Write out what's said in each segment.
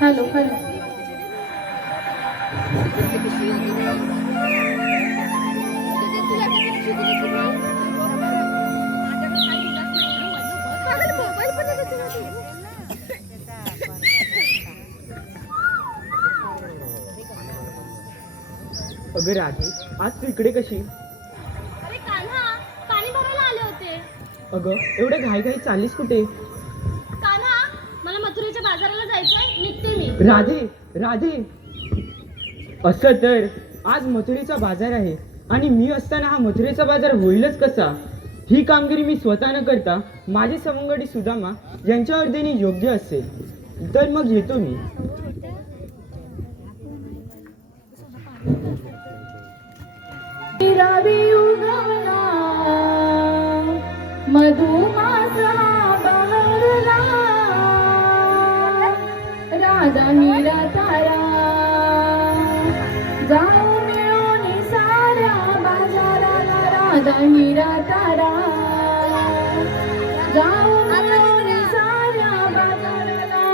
Hello hello. अगं राधे, आज तू इकडे कशी? अरे कान्हा, पाणी भरायला आले होते. अगं एवढे घाई चाललीस कुठे? कान्हा, मला मथुरेच्या बाजाराला जायचंय, निघते मी. राधे राधे, असं तर आज मथुरेचा बाजार आहे आणि मी असताना हा मथुरेचा बाजार होईलच कसा? ही कामगिरी मी स्वतः न करता माझे सवंगडी सुदामा यांच्यावर देणे योग्य असेल तर मग येतो मी. रवी उगवला मधुमासा बहरला, राधा मीरा तारा जाऊ मिळून साऱ्या बाजाराला. राधा मीरा तारा जाऊ मिळून साऱ्या बाजाराला.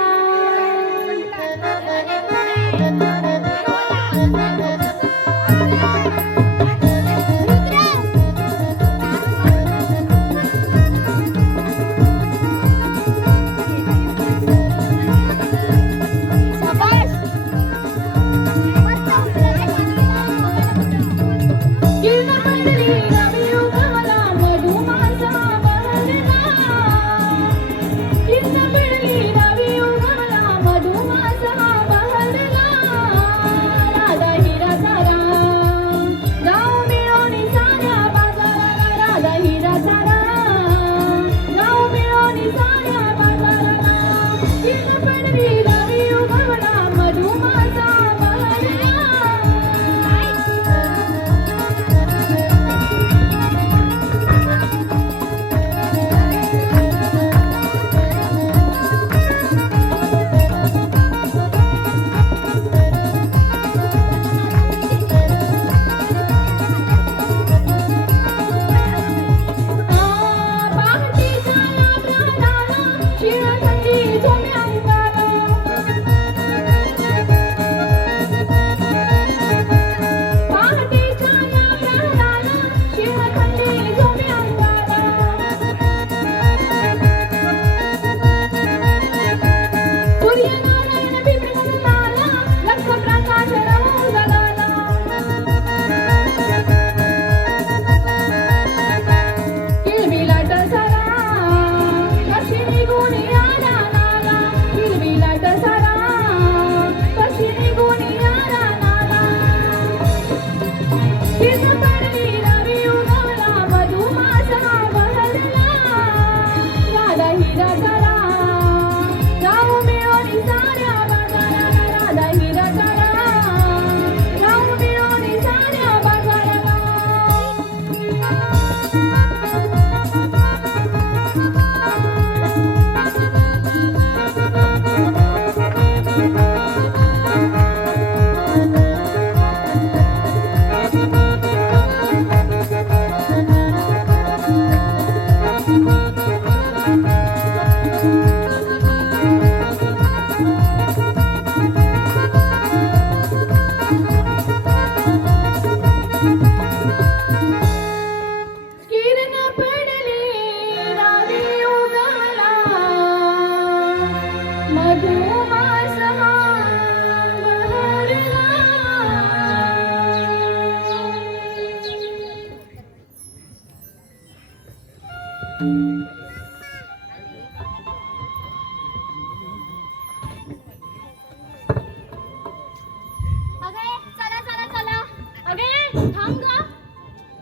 थांब ग.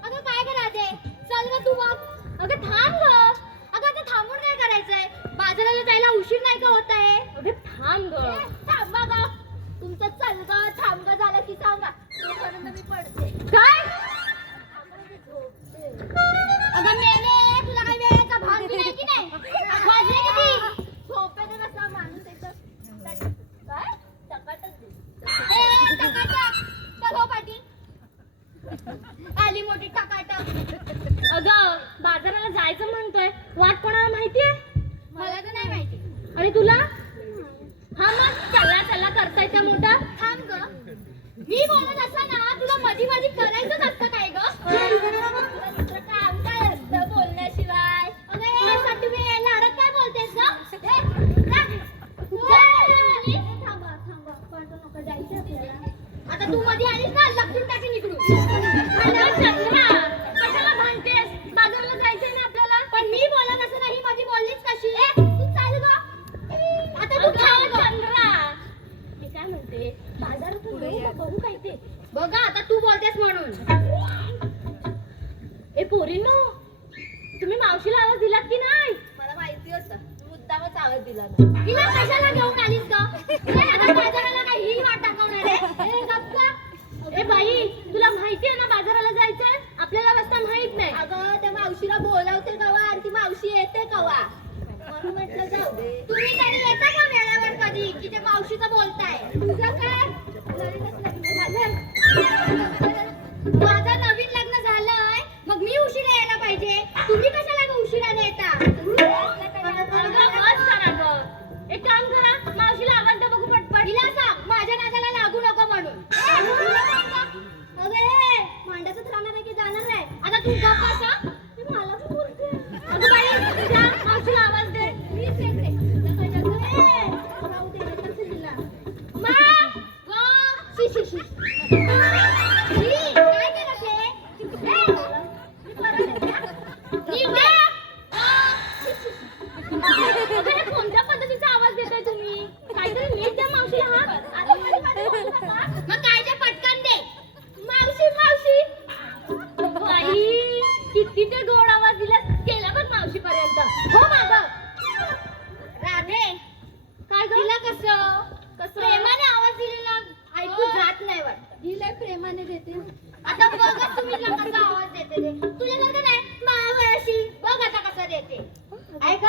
अगं काय करायचंय? चल ग तू बघ. अगं थांब ग. अगं आता थांबून काय करायचंय? बाजाराला जायला उशीर नाही का होत आहे? अगं थांब ग. थांबा ग. तुमचं चल ग थांब ग झालं की सांगा. तोपर्यंत मी पडते. काय? अगं मेले तुला काय वेळ का भान बी नाही की नाही? वाजले किती? झोपेत कसा माणूस एकदम काय? टकाटक दे. ए टकाटक. चल हो पाटी. आली मोठी टकाटक. अगं बाजाराला जायचं म्हणतोय. वाट कोणाला माहितीये? मला तर नाही माहिती. आणि तुला? हा मग चला चला मोठ्या मोठा थांब ग. मी बोलत असताना तुला मधी मधी करायचं असतं काय ग? तुला दुसरं काम काय असतं बोलण्याशिवाय? अगं ए, साठी मी यायला अडक काय बोलतेस ग? ए, जा. थांबा थांबा पाठवू नका जायचं आपल्याला. आता तू मध्ये आलीस ना लपटून टाकीन इकडून. कशाला भांडतेस? बाजाराला जायचंय ना आपल्याला. पण मी बोलत असं नाही मध्ये बोललीस कशी? तू चाल ग. आता तू थांब चंद्रा. मी काय म्हणते बाजारातून येऊ का बघू काय ते? बघा आता तू बोलतेस म्हणून. ए पोरींनो, तुम्ही मावशीला आवाज दिलात की नाही? मला माहिती होतं. मुद्दामच आवाज दिला नाही. तिला कशाला घेऊन आलीस ग? आता बाजाराला काही ही वाट टाकवणार आहे? ए गप्प का? ए बाई, तुला माहिती आहे ना बाजाराला जायचंय? आपल्याला रस्ता माहित नाही. अगं त्या मावशीला बोलवते कवा आणि ती मावशी येते कवा? म्हणून म्हटलं जाऊ दे. तुम्ही कधी येता का वेळेवर कधी की त्या मावशीचं बोलताय? तुझं काय? माझं नवीन लग्न झालंय, मग मी उशिरा यायला पाहिजे. तुम्ही कशाला ग उशिराने येता? एक काम करा, मावशीला आवाज द्या बघू पटपट. हिला सांग माझ्या नादाला लागू नको म्हणून. अरे मांडातच राहणार आहे की जाणार आहे? आता तू गप्प बसा. मला पण बोलते. अगं बाई जा मावशीला आवाज दे. मीच येते. राहू दे कसं दिला. मा गो शी शी शी. काय केलं ते? मी परत येते. नी वा शी शी शी. अगं हे कोणत्या पद्धतीचा आवाज देताय तुम्ही? काहीतरी नीट द्या मावशीला हात. आता मध्ये बोलू नका. मग काय ते पटकन दे. मावशी मावशी. बाई किती ते गोड आवाज दिला गेला बघ मावशी पर्यंत. हो माग राधे काय ग? तिला कसं प्रेमाने आवाज दिलेला ऐकू जात नाही वाटतं. हिला प्रेमाने देते. आता बघ तुम्ही कसा आवाज देते ते. तुझ्यासारखं नाही मावशी. बघ आता कसा देते. ऐक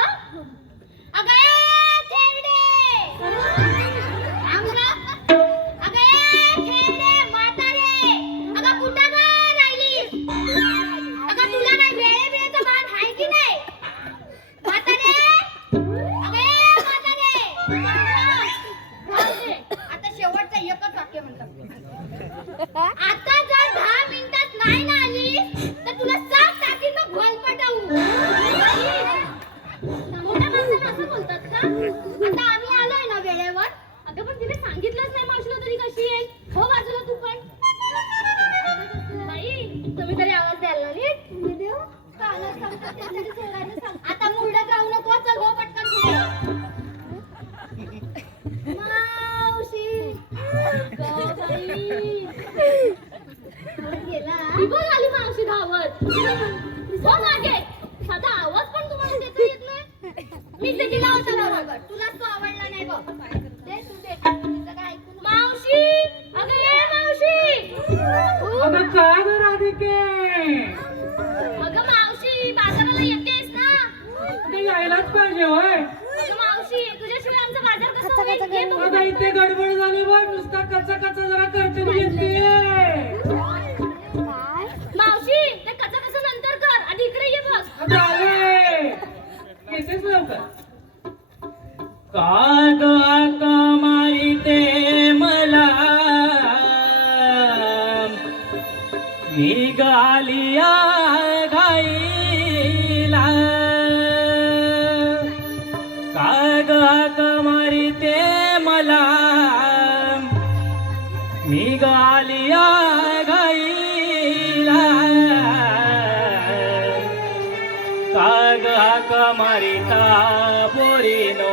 अगं ए, थेरडे. आमला अगं ए, थेरडे म्हातारे. अगं कुठं ग राहिलीस? अगं तुला नाही वेळेचं भान आहे की नाही? म्हातारे अगं ए, म्हातारे. आता शेवटचं एकच वाक्य म्हणतात. आता जर 10 मिनिटात नाही ना आली तर तुला साप टाकीन मग घोल पटावू. मोठ्या माणसाने असं बोलतात का? आता आम्ही आलोय ना वेळेवर. अगं पण तिने सांगितलंच नाही मावशीला तरी कशी येईल? हो बाजूला तू पण. बाई तुम्ही तरी आवाज द्याल ना नीट? मी देऊ? कानात सांगतात ते तरी जोराने सांग. आता मुरडत राहू नको. चल हो पटकन पुढे. मावशी गं बाई. गेला ती बघ आली मावशी धावत. हो मागे. साधा आवाज पण तुम्हाला देता येत नाही. मी ते दिला होता बरोबर. तुला तो आवडला नाही बघ. दे तू दे. तिचं काय ऐकू नको. मावशी अगं ए मावशी. अगं काय ग राधिके? अगं मावशी बाजाराला येतेस ना? ते यायलाच पाहिजे होय. अगं मावशी तुझ्याशिवाय आमचा बाजार कसा होईल? ये बघ. अगं इथे गडबड झाली बघ. नुसता कच्चा कच्चा जरा करते घेते. मावशी ते कचा कसं नंतर कर. आधी इकडे ये बघ. अगं आले. येतेच लवकर. काग मारिते मला निघालिया घाईला. काग मारिते मला निघालिया घाईला. काग मारिता बोरीनो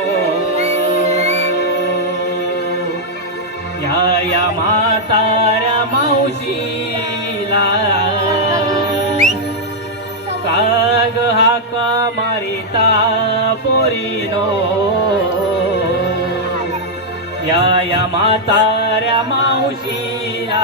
या म्हाताऱ्या मावशीला. काग हाका मारिता पोरीनो या म्हाताऱ्या मावशीला.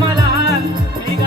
मला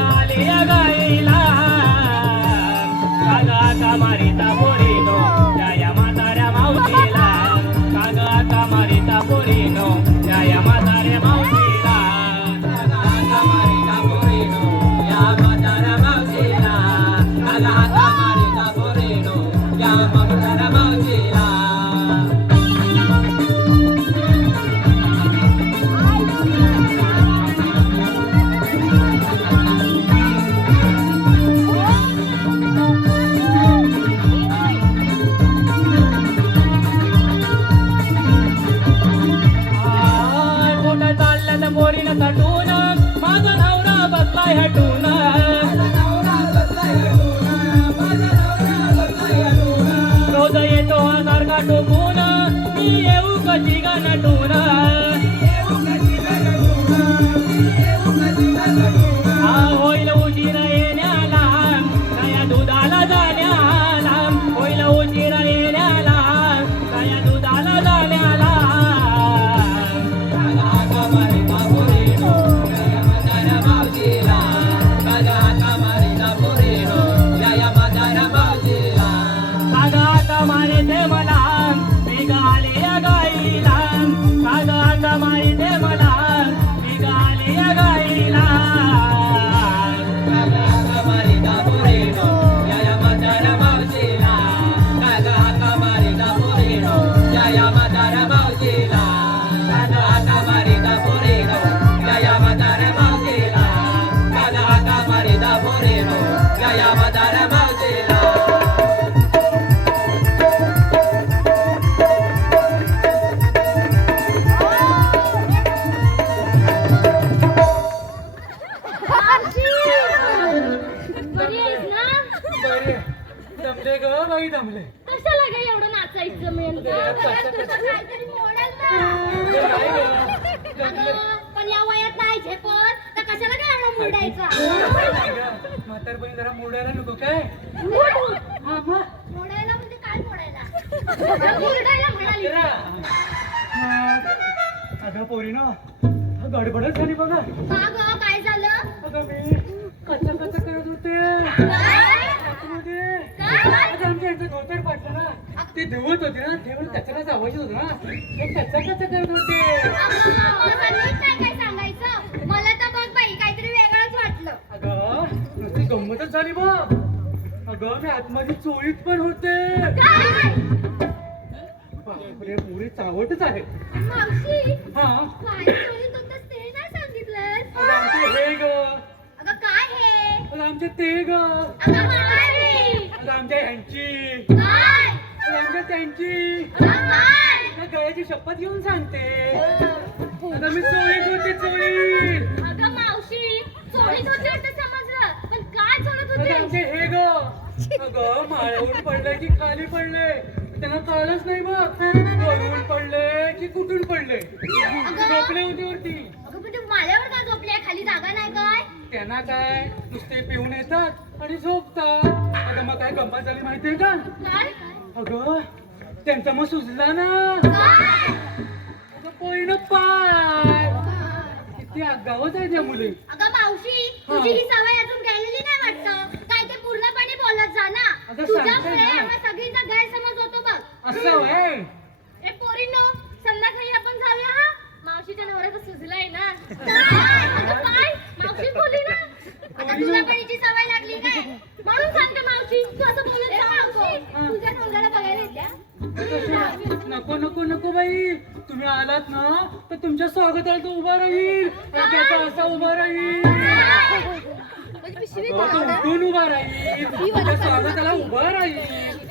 हटून माझा नवरा बसलाय हटून रोज येतो हा सारखा टोकून मी येऊ कशी गा नटून हा होईल उशिरा येण्याला नया दुधाला जाण्याला होईल उशिरा येण्याला नया दुधाला जाण्याला मारे ते मला मी गाले या गाईला कागा मारे ते मला मी गाले या गाईला बरी आहेस ना? दमले ग बाई दमले कशाला ग एवढं नाचायचं काहीतरी मोडाल ना. अगं, पण या वयात नाही झेपत तर कशाला काय एवढं मुरडायचं? म्हातारपणी जरा मोडायला नको काय मोडायला म्हणजे काय मोडायला? मुरडायला म्हणाली. अगं पोरीनो गडबडच झाली बघा का ग, काय झालं? अगं मी कच्चा करत होते काय? आतमध्ये. काय? आता आमच्या इथं धोतर पाडलं ना ते धुवत होते ना ते पण कचराचा आवाज होता ना ते कच्चा करत होते मला नीट काय काय सांगायचं? मला तर बघ बाई काहीतरी वेगळंच वाटलं. अगं नुसती गंमतच झाली बघ अगं मी आतमध्ये चोळीत पण होते काय? बापरे पुरी चावटच आहे मावशी, हा काय चोरीत होतंस ते नाही सांगितलंस? अगं आमचे हे ग अगं काय हे? अगं आमचे ते ग अगं काय हे? अगं आमच्या ह्यांची काय? अगं आमच्या त्यांची अगं काय? अगं गळ्याची शपथ घेऊन सांगते अगं मी चोळीत होते चोळीत अगं मावशी, चोरीत होते ते समजलं, पण काय चोरत अगं होते? आमचे हे ग अगं माळ्यावरून पडलंय की खाली पडलंय त्यांना कळलंच नाही बघ वरून पडले की कुठून पडले झोपले होते वरती अगं पण ते माळ्यावर का झोपले? खाली जागा नाही काय? त्यांना काय नुसते पिऊन येतात आणि झोपतात आता मग काय गंमत झाली माहितीये का काय? अगं त्यांचा मग सुजला ना काय? अगं पहिलं पाय किती आगावच आहे त्या मुली अगं मावशी, तुझी ही सवय अजून गेलेली नाही वाटतं. काय ते पूर्णपणे बोलत जा ना. अगं तुझ्यामुळे सांगते ना. आम्हा सगळींचा गैरसमज होतो बघ. असं वय ए पोरींनो, संध्याकाळी आपण जाऊया हा. मावशीच्या नवऱ्याचं सुजलंय ना. काय? अगं काय? मावशीच बोलली ना. आता तुला पण हिची सवय लागली काय? म्हणून सांगते मावशी, तू असं बोलत जा नको. तुझ्या नवऱ्याला बघायला येत्या? नको नको नको बाई तुम्ही आलात ना तर तुमच्या स्वागताला तो उभा राहील आणि त्याचा असा उभा राहील अगं, तो उठून उभा राहील त्या स्वागताला उभा राहील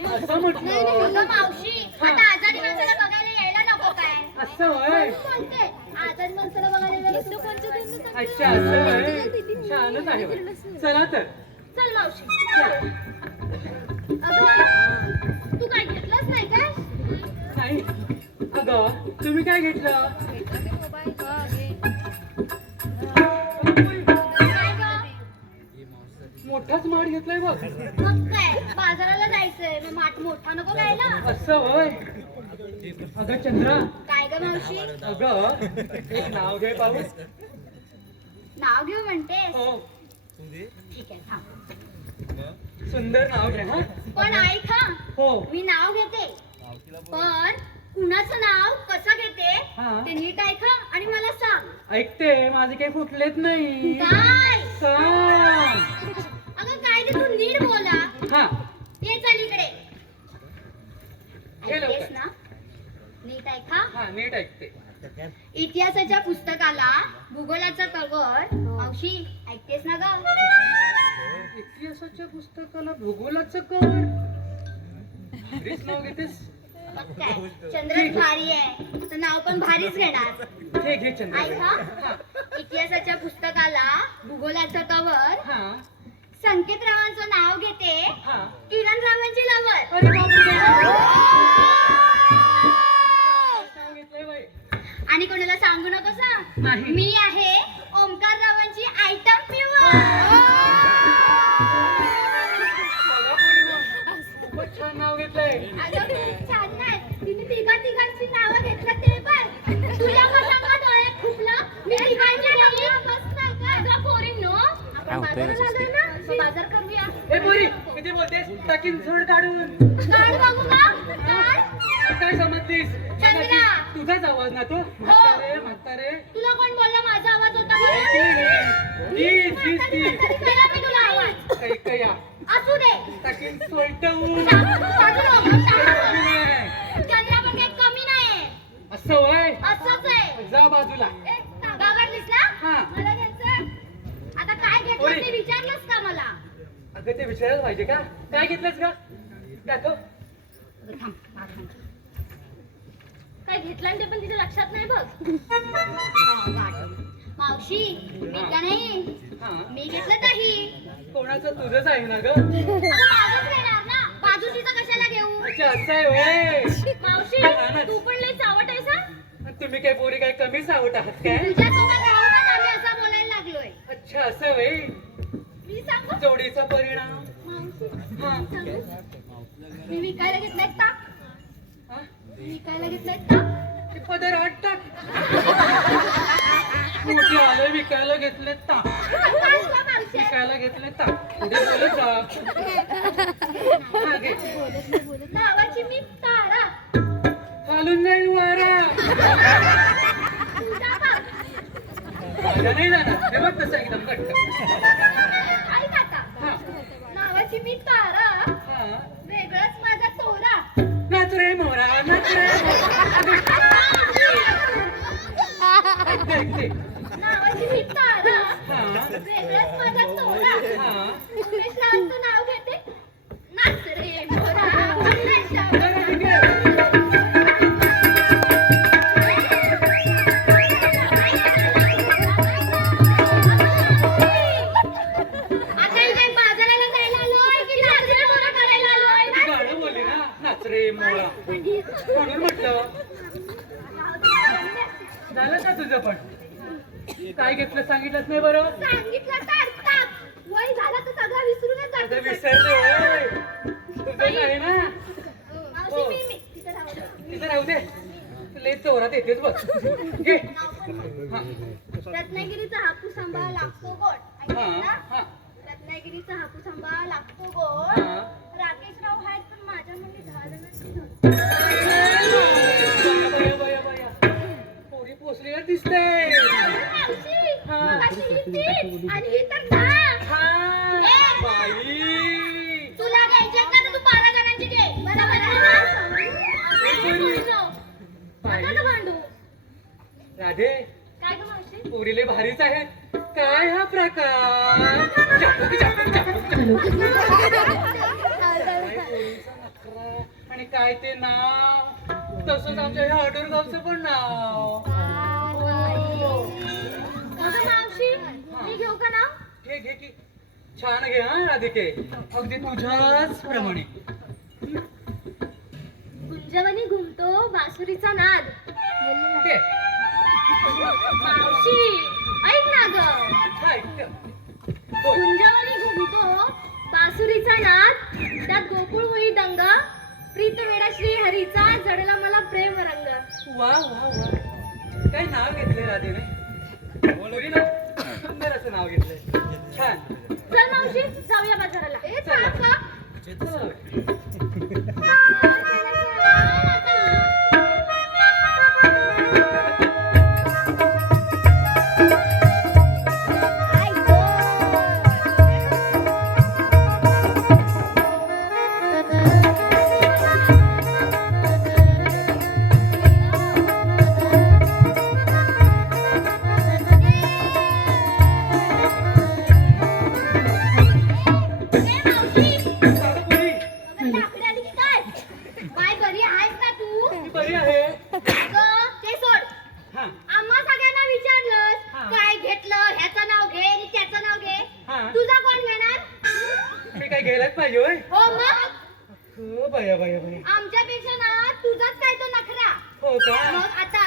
असं म्हटलं अगं मावशी, आता आजारी माणसाला बघायला यायला नको काय? असं वय म्हणते आजारी माणसाला बघायला गेलं तर कोणच्या त्यांना सांगते? अच्छा असं वय छानच आहे वय. चला तर चल मावशी. अगं, तू काय घेतलंच नाही काय? नाही अगं तुम्ही काय घेतलं काय गं? मोठाच माठ घेतलाय बघ मग काय बाजाराला जायचंय मग माठ मोठा नको घ्यायला? असं वय अगं चंद्रा काय ग मावशी, अगं एक नाव घे पाहू नाव घेऊ म्हणतेस? हो ठीक आहे थांब. सुंदर नाव घे हा पण ऐक हा, हो मी नाव घेते पण कुणाचं नाव कसं घेते हा. ते नीट ऐक हा आणि मला सांग. ऐकते माझे काही फुटलेत नाही काय? सांग अगं काय ते तू नीट बोला. हा ये चल इकडे. हे लवकर. ऐकतेस ना? नीट ऐक हा. हा नीट ऐकते इतिहासाच्या पुस्तकाला भूगोलाचा कवर मावशी ऐकतेस ना ग? इतिहासाच्या पुस्तकाला भूगोलाचं कवर भारीच नाव घेतेस मग काय चंद्रच भारी आहे तर नाव पण भारीच घेणार. घे घे चंद्र ऐक हा. हा. इतिहासाच्या पुस्तकाला भूगोलाचं कवर हा संकेतरावांचं नाव घेते हा किरणरावांची लवर. अरे बापरे सांगितलंय बाई. आणि कोणाला सांगू नको सांग, नाही. मी आहे ओमकाररावांची आयटम प्युअर. बघा पूर्ण. खूपच छान नाव घेतलंय. अगं खूप छान नाही, तिने तिघांची नावं घेतलं ते पण. तुला कसं का डोळ्यात खुपलं? मी तिघांची नावं मस्त का? अगं पोरींनो, आपण बाजारात आलोय ना, मग बाजार करूया. ए पोरी किती बोलतेस टाकीन झोड काढून. काढ बघू का? काढ. काय समजलीस? चंद्रा. तुझाच आवाज ना तो. म्हातारे म्हातारे तुला कोण बोलला माझा आवाज होता? केला मी तुला आवाज. काही कया असू दे. टाकीन सोलटवून. चंद्रा पण काही कमी नाही. असं वय असंच आहे. जा बाजूला. गावातलीस ना? हा. मला घ्यायचं. आता काय घेतलं पोरी. ते विचारलंस का मला? अगं ते विचारायला पाहिजे का काय घेतलंस का दाखव. काय घेतलं ते पण तिच्या लक्षात नाही बघ. मावशी मी का नाही, हा मी घेतलं काही. कोणाचं तुझंच आहे ना ग. आता माझंच घेणार ना, बाजूचीचं कशाला घेऊ? अच्छा असं आहे वय. मावशी तू पण लई चावट आहेस हा. तुम्ही काय पोरी काय कमी सावट आहात काय तुझ्यासोबत राहूनच आम्ही असं बोलायला लागलोय. अच्छा असं वय. मी सांगू जोडीचा परिणाम. मावशी, हा सांगू? मी विकायला घेतलंय ताक. हा? विकायला घेतलंय ताक. ते पदर आठ टाक. मोठी आलं विकायला घेतले ता काय तुला मावशी? विकायला घेतले ता उद्या बोलत जा. हा, घे. नावाची मी तारा. हालून जाईल वारा. तुझा बाप. माझ्या नाही जाणार हे बघ तसं एकदम घट्ट. आई काका. हा नावाची मी तारा. हा वेगळाच माझा तोरा. नाच रे मोरा नाच रे ऐक, ऐक. नावाची मी तारा. हा वेगळाच माझा तोरा. हा उमेश रावांचं नाव घेते. नाच रे मोरा. जरा इकडे. आता इथे बाजाराला जायला आलोय की नाच रे मोरा करायला आलोय? ती गाणं बोलली ना नाच रे मोरा म्हणून म्हटलं. झालं का तुझं पण काय घेतलं सांगितलंच नाही बरं. सांगितलं तर ताक. वय झालं तर सगळं विसरूनच आता जातो. विसरले होय. तुझंच आहे ना मावशी मी तिथं राहू दे. तिथं राहू दे. लय चोरात येतेच बघ. घे हा रत्नागिरीचा हापूस आंबा लागतो गोड. हा ऐकलं ना? हा रत्नागिरीचा हापूस आंबा लागतो गोड. हा. राकेशराव आहेत पण माझ्या मुली झालं नाही. बया, बया, बया. पोरी पोचलीवर दिसते. मावशी, हा. मगाशी ही तीन आणि ही तर दहा. हा ए. बाई तुला घ्यायचे का तर तू 12 जणांची घे. बरोबर आहे ना? बाई. नका गं भांडू. राधे काय गं मावशी? पोरीले भारीच आहेत. काय हा प्रकार चाकू, चाकू, चाकू. काय पोरीचा नखरा आणि काय ते नाव तसंच आमच्या ह्या आडूरगावचं पण नाव. हो. अगं मावशी, मी घेऊ का नाव? घे घे की छान घे हा राधिके अगदी तुझ्याच प्रमाणे. गुंजवणी घुमतो बासुरीचा नाद. घे. मावशी ऐक ना ग. हाय, बोल. गुंजवणी घुमतो बासुरीचा नाद. त्यात गोकुळ होई दंग. प्रीत वेडा श्री हरीचा जडला मला प्रेम रंग. वा वा वा काय नाव घेतले राधेने. बोलवी ना सुंदर असं नाव घेतलंय. छान. चल मावशी जाऊया बाजाराला. ए चला. थांब का? चल. घ्यायलाच पाहिजे होय हो मग हो बाया बाया बाया आमच्यापेक्षा ना तुझाच काय तो नखरा हो का मग आता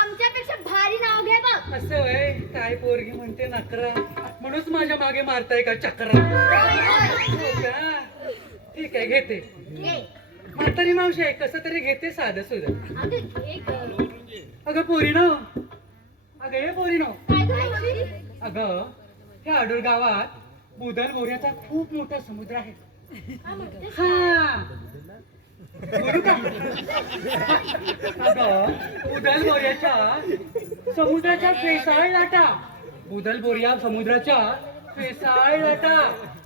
आमच्यापेक्षा भारी नाव घे बघ असं होय काय पोरगी म्हणते नकरा म्हणूनच माझ्या मागे मारताय का चक्रा हो का ठीक आहे घेते घे. म्हातारी मावशी आहे कसं तरी घेते साधं सुद्धा अगं घे गं. अगं पोरीनो अगं हे पोरीनो काय गं मावशी? अगं ह्या अडूर गावात बुधन बोऱ्याचा खूप मोठा समुद्र आहे काय म्हणतेस? हा बोलू का? अगं बुधल बोऱ्याच्या समुद्राच्या फेसाळ लाटा बुधल बोऱ्या समुद्राच्या फेसाळ लाटा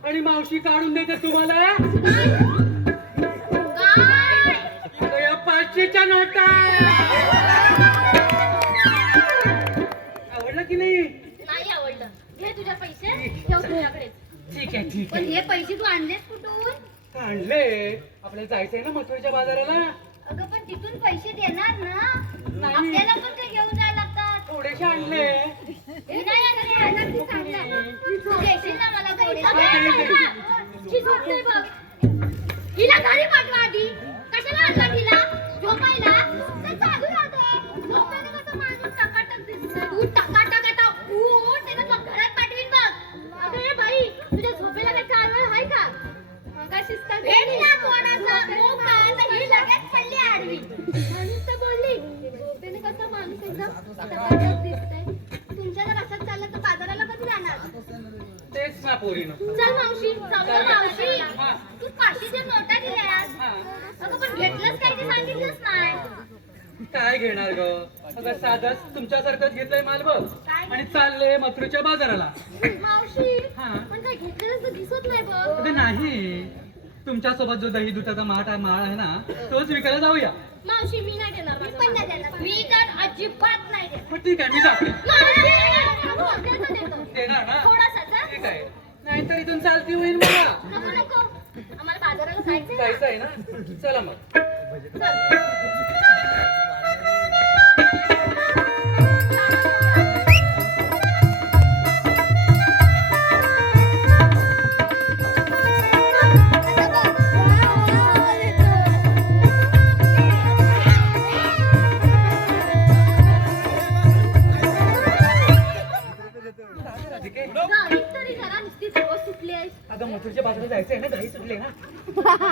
आणि मावशी काढून देते तुम्हाला काय? अगं या 500च्या नोटा आवडलं की नाही नाही आवडलं घे तुझे पैसे ठेव तुझ्याकडे ठीक आहे ठीक पण आहे हे पैसे तू आणलेस कुठून आणले आपल्याला जायचंय ना मथुरेच्या बाजाराला अगं पण तिथून पैसे देणार ना नाही. आपल्याला पण ते घेऊन जायला लागतात थोडेसे आणले हे नाही आणले, आणलं की सांगणार. तू देशील ना मला थोडे? दे, दे, दे. शी झोपते बघ. हिला घरी पाठवा आधी कशाला आणला तिला झोपायला तर चालू राहते झोपताना कसं माणूस टकाटक दिसतं तू टकाटक आता उठ त्याला तुला घरात पाठवीन बघ अगं हे बाई तुझ्या झोपेला काय चालवळ आहे का मगाशीच तर भेटला कोणाचा मोबाईल तर ही लगेच पडली आडवी म्हणून तर बोलली झोपेने कसं माणूस एकदम टकाटक दिसतंय तुमच्या जर असंच चाललं तर बाजाराला कधी जाणार तेच ना पोरीनो चल मावशी चल मावशी हा. तू 500च्या नोटा दिल्यास हा. अगं पण घेतलंच काय ते सांगितलंच नाही काय घेणार ग अगं साधंच तुमच्यासारखंच घेतलंय माल बघ आणि चालले मथुरेच्या बाजाराला मावशी हा. पण काय घेतलेलं तर दिसत नाही बघ अगं नाही तुमच्यासोबत जो दही दुधाचा माळ आहे ना तोच विकायला जाऊया मावशी मी नाही देणार मी पण नाही देणार मी तर अजिबात नाही देणार मग ठीक आहे मी जाते मावशी देतो देतो देणार ना थोडासा जा ठीक आहे नाहीतर इथून चालती होईल मला नको नको आम्हाला बाजाराला जायचंय जायचं आहे ना चला मग ठीक आहे गाडीत तरी जरा नुसती दिवस सुटली आहे अगं मथुरेच्या बाजारात जायचं आहे ना घाई सुटले ना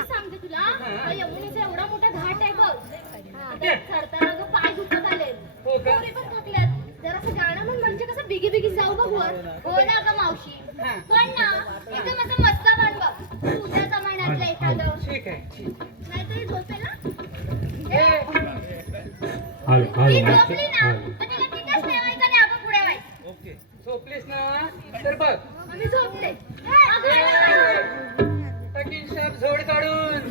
सांगते तुला हा यमुनेचा एवढा मोठा घाट आहे बघ आता चढताना अगं पाय दुखत आले हो का? पोरी पण थकल्यात जरासं गाणं म्हण म्हणजे कसं बिगी बिगी जाऊ बघ वर हो ना गं मावशी हा. पण ना एकदम असं मस्त म्हण बघ तुझ्या जमान्यातलं एखादं ठीक आहे ठीक नाहीतरी झोपेल ना ए, ती झोपली ना तर तिला तिथंच ठेवायचं आणि आपण पुढे व्हायचं ओके झोपलीस ना तर बघ आम्ही झोपले अगं टाकीन शाप झोड काढून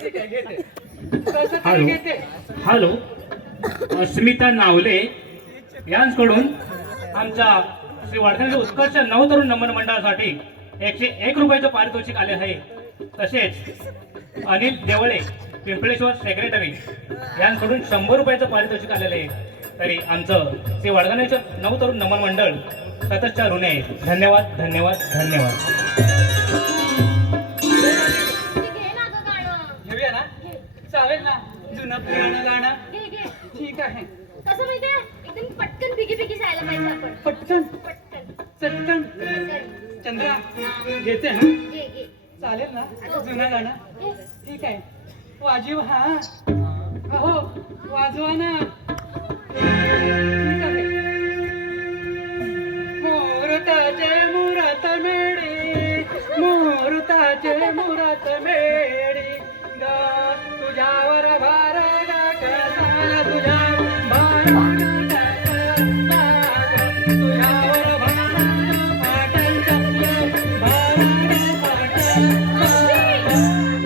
ठीक आहे घेते कसं तरी घेते हॅलो अस्मिता नावले यांकडून आमच्या श्री वर्धन उत्कर्ष नवतरुण नमन मंडळासाठी 101 रुपयाचं पारितोषिक आले आहे तसेच अनिल देवळे पिंपळेश्वर सेक्रेटरी यांकडून 100 रुपयाचं पारितोषिक आलेलं आहे तरी आमचं श्री वर्धनाचं नवतरुण नमन मंडळ सततच्या ऋणी आहे धन्यवाद धन्यवाद धन्यवाद घे ना गं गाणं घेऊया ना चालेल ना जुनं पुराणं गाणं घे घे ठीक आहे कसं माहितीये एकदम पटकन बिगी बिगी जायला पाहिजे आपण पटकन पटकन चटकन चल. चंद्रा घेते हा घे घे चालेल ना जुनं गाणं घे. ठीक आहे वाजीव हा अहो वाजवा ना ठीक आहे मुहूर्ताचे मुहूर्त मेडी मुहूर्ताचे मुहूर्त मेडी गा तुझ्यावर भार टाकला तुझ्या भार टाकला तुझ्यावर भार पाटण चपलं भार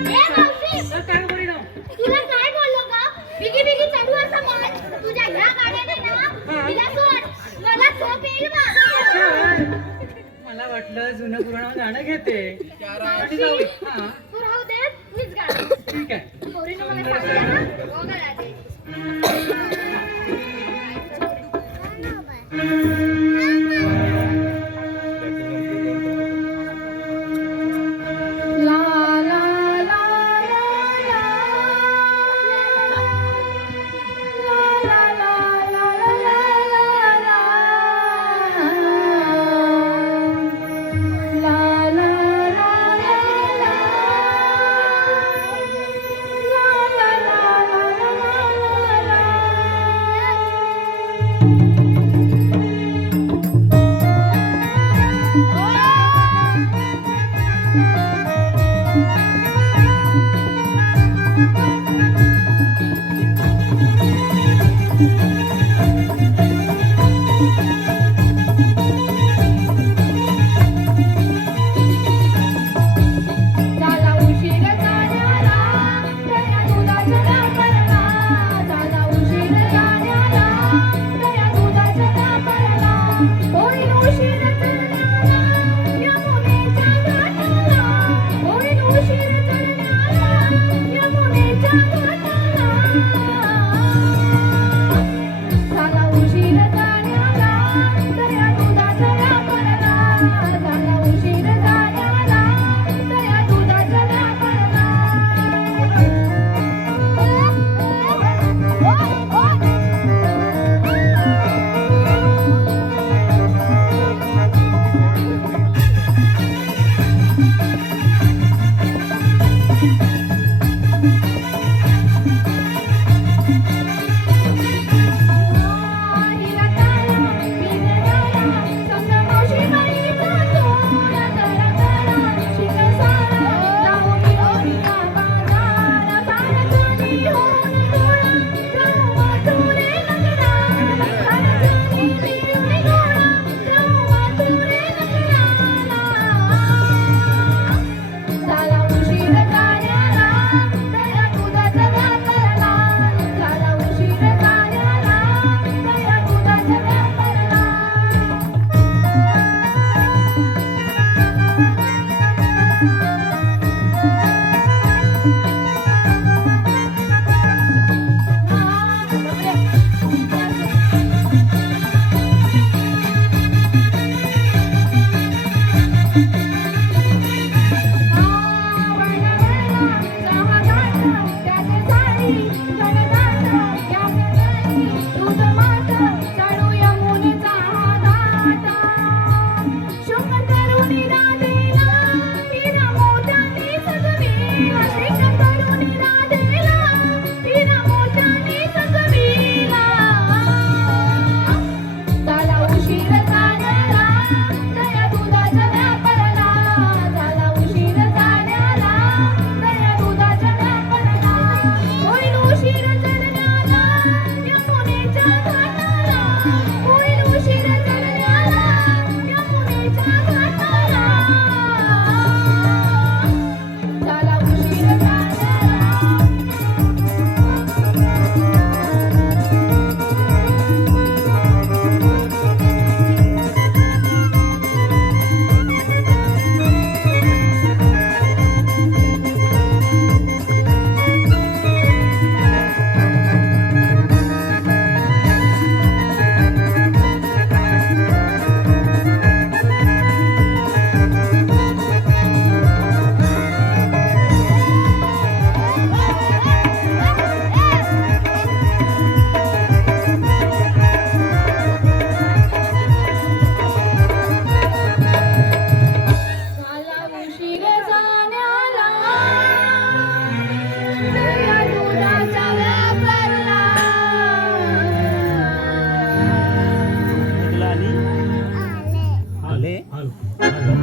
ए मावशी काय बरी ना तुला काय बोललो का बिगी बिगी चढू असं म्हण तुझ्या ह्या गाण्याने ना तिला सोड मला झोप येईल बघ मला वाटलं जुनं पुराण गाणं घेते आणि मावशी जाऊ हा तू राहू दे मीच गाणे ठीक आहे पोरीनं मला सांगितलं ना हो का राधे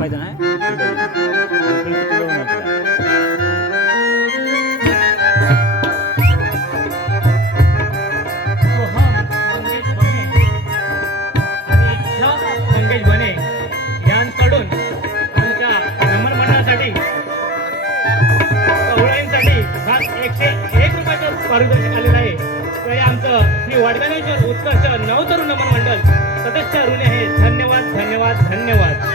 माहिती मंगेश बने यांकडून आमच्या नमन मंडळासाठी कवळ्यांसाठी खास 101 रुपयाचं पारितोषिक आलेलं आहे. तर आमचं श्री वडगाणेश्वर उत्कर्ष नवतरुण नमन मंडळ सदस्य ऋणी आहे. धन्यवाद धन्यवाद धन्यवाद.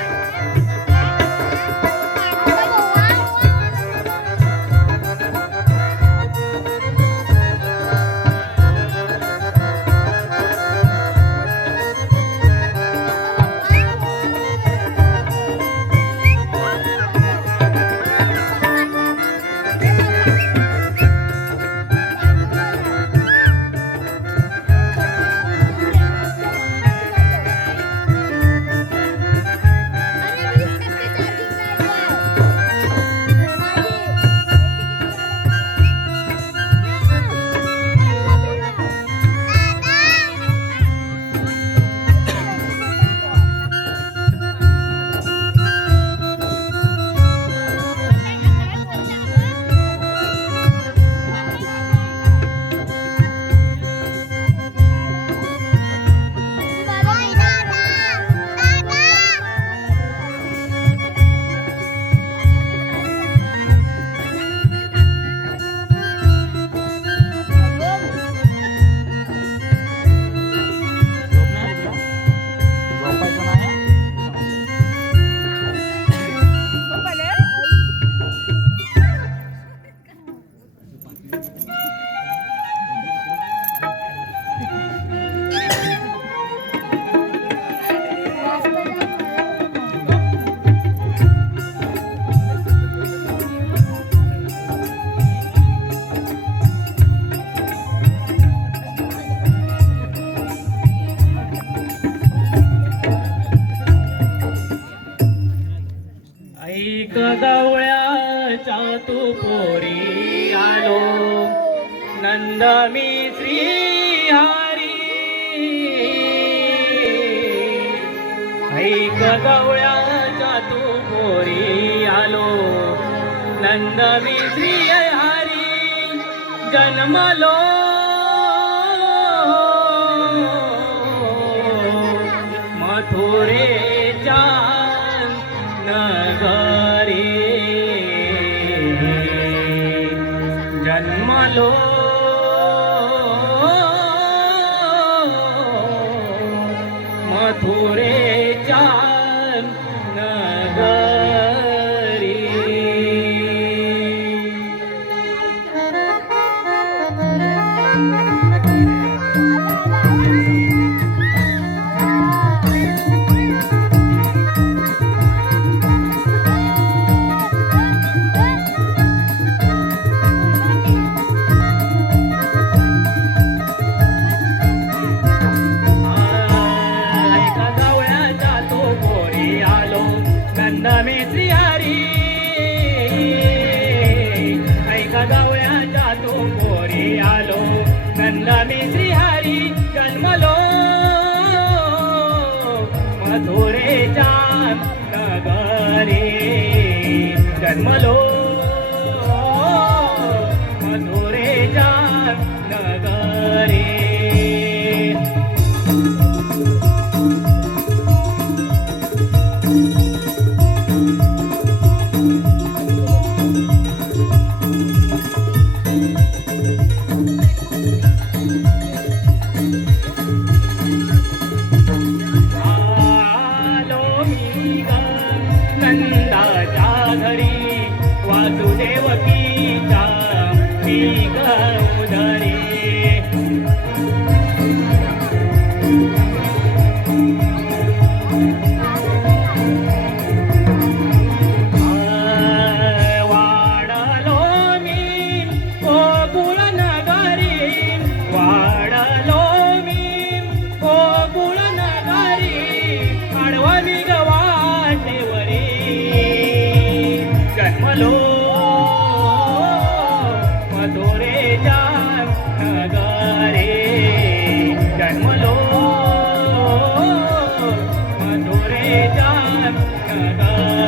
ऐक गवळ्याच्या तू पोरी आलो नंद मी श्री हरी. ऐक गवळ्याच्या तू पोरी आलो नंद मी श्री हरी. जन्मलो मथुरेच्या नगरी. जन्मलो मथुरेच्या नगरी. मी श्रीहरी जन्मलो मथुरेच्या नगरी. जन्मलो मथुरेच्या नगरी. नंदाच्या घरी वासुदेवकीचा मी गौधरी. वाढलो मी गोकुळ नगरी. वाढलो मी गोकुळ नगरी. आडवा मी गवाटेवरी. जन्मलो मथुरेच्या नगरी. जन्मलो मथुरेच्या नगरी.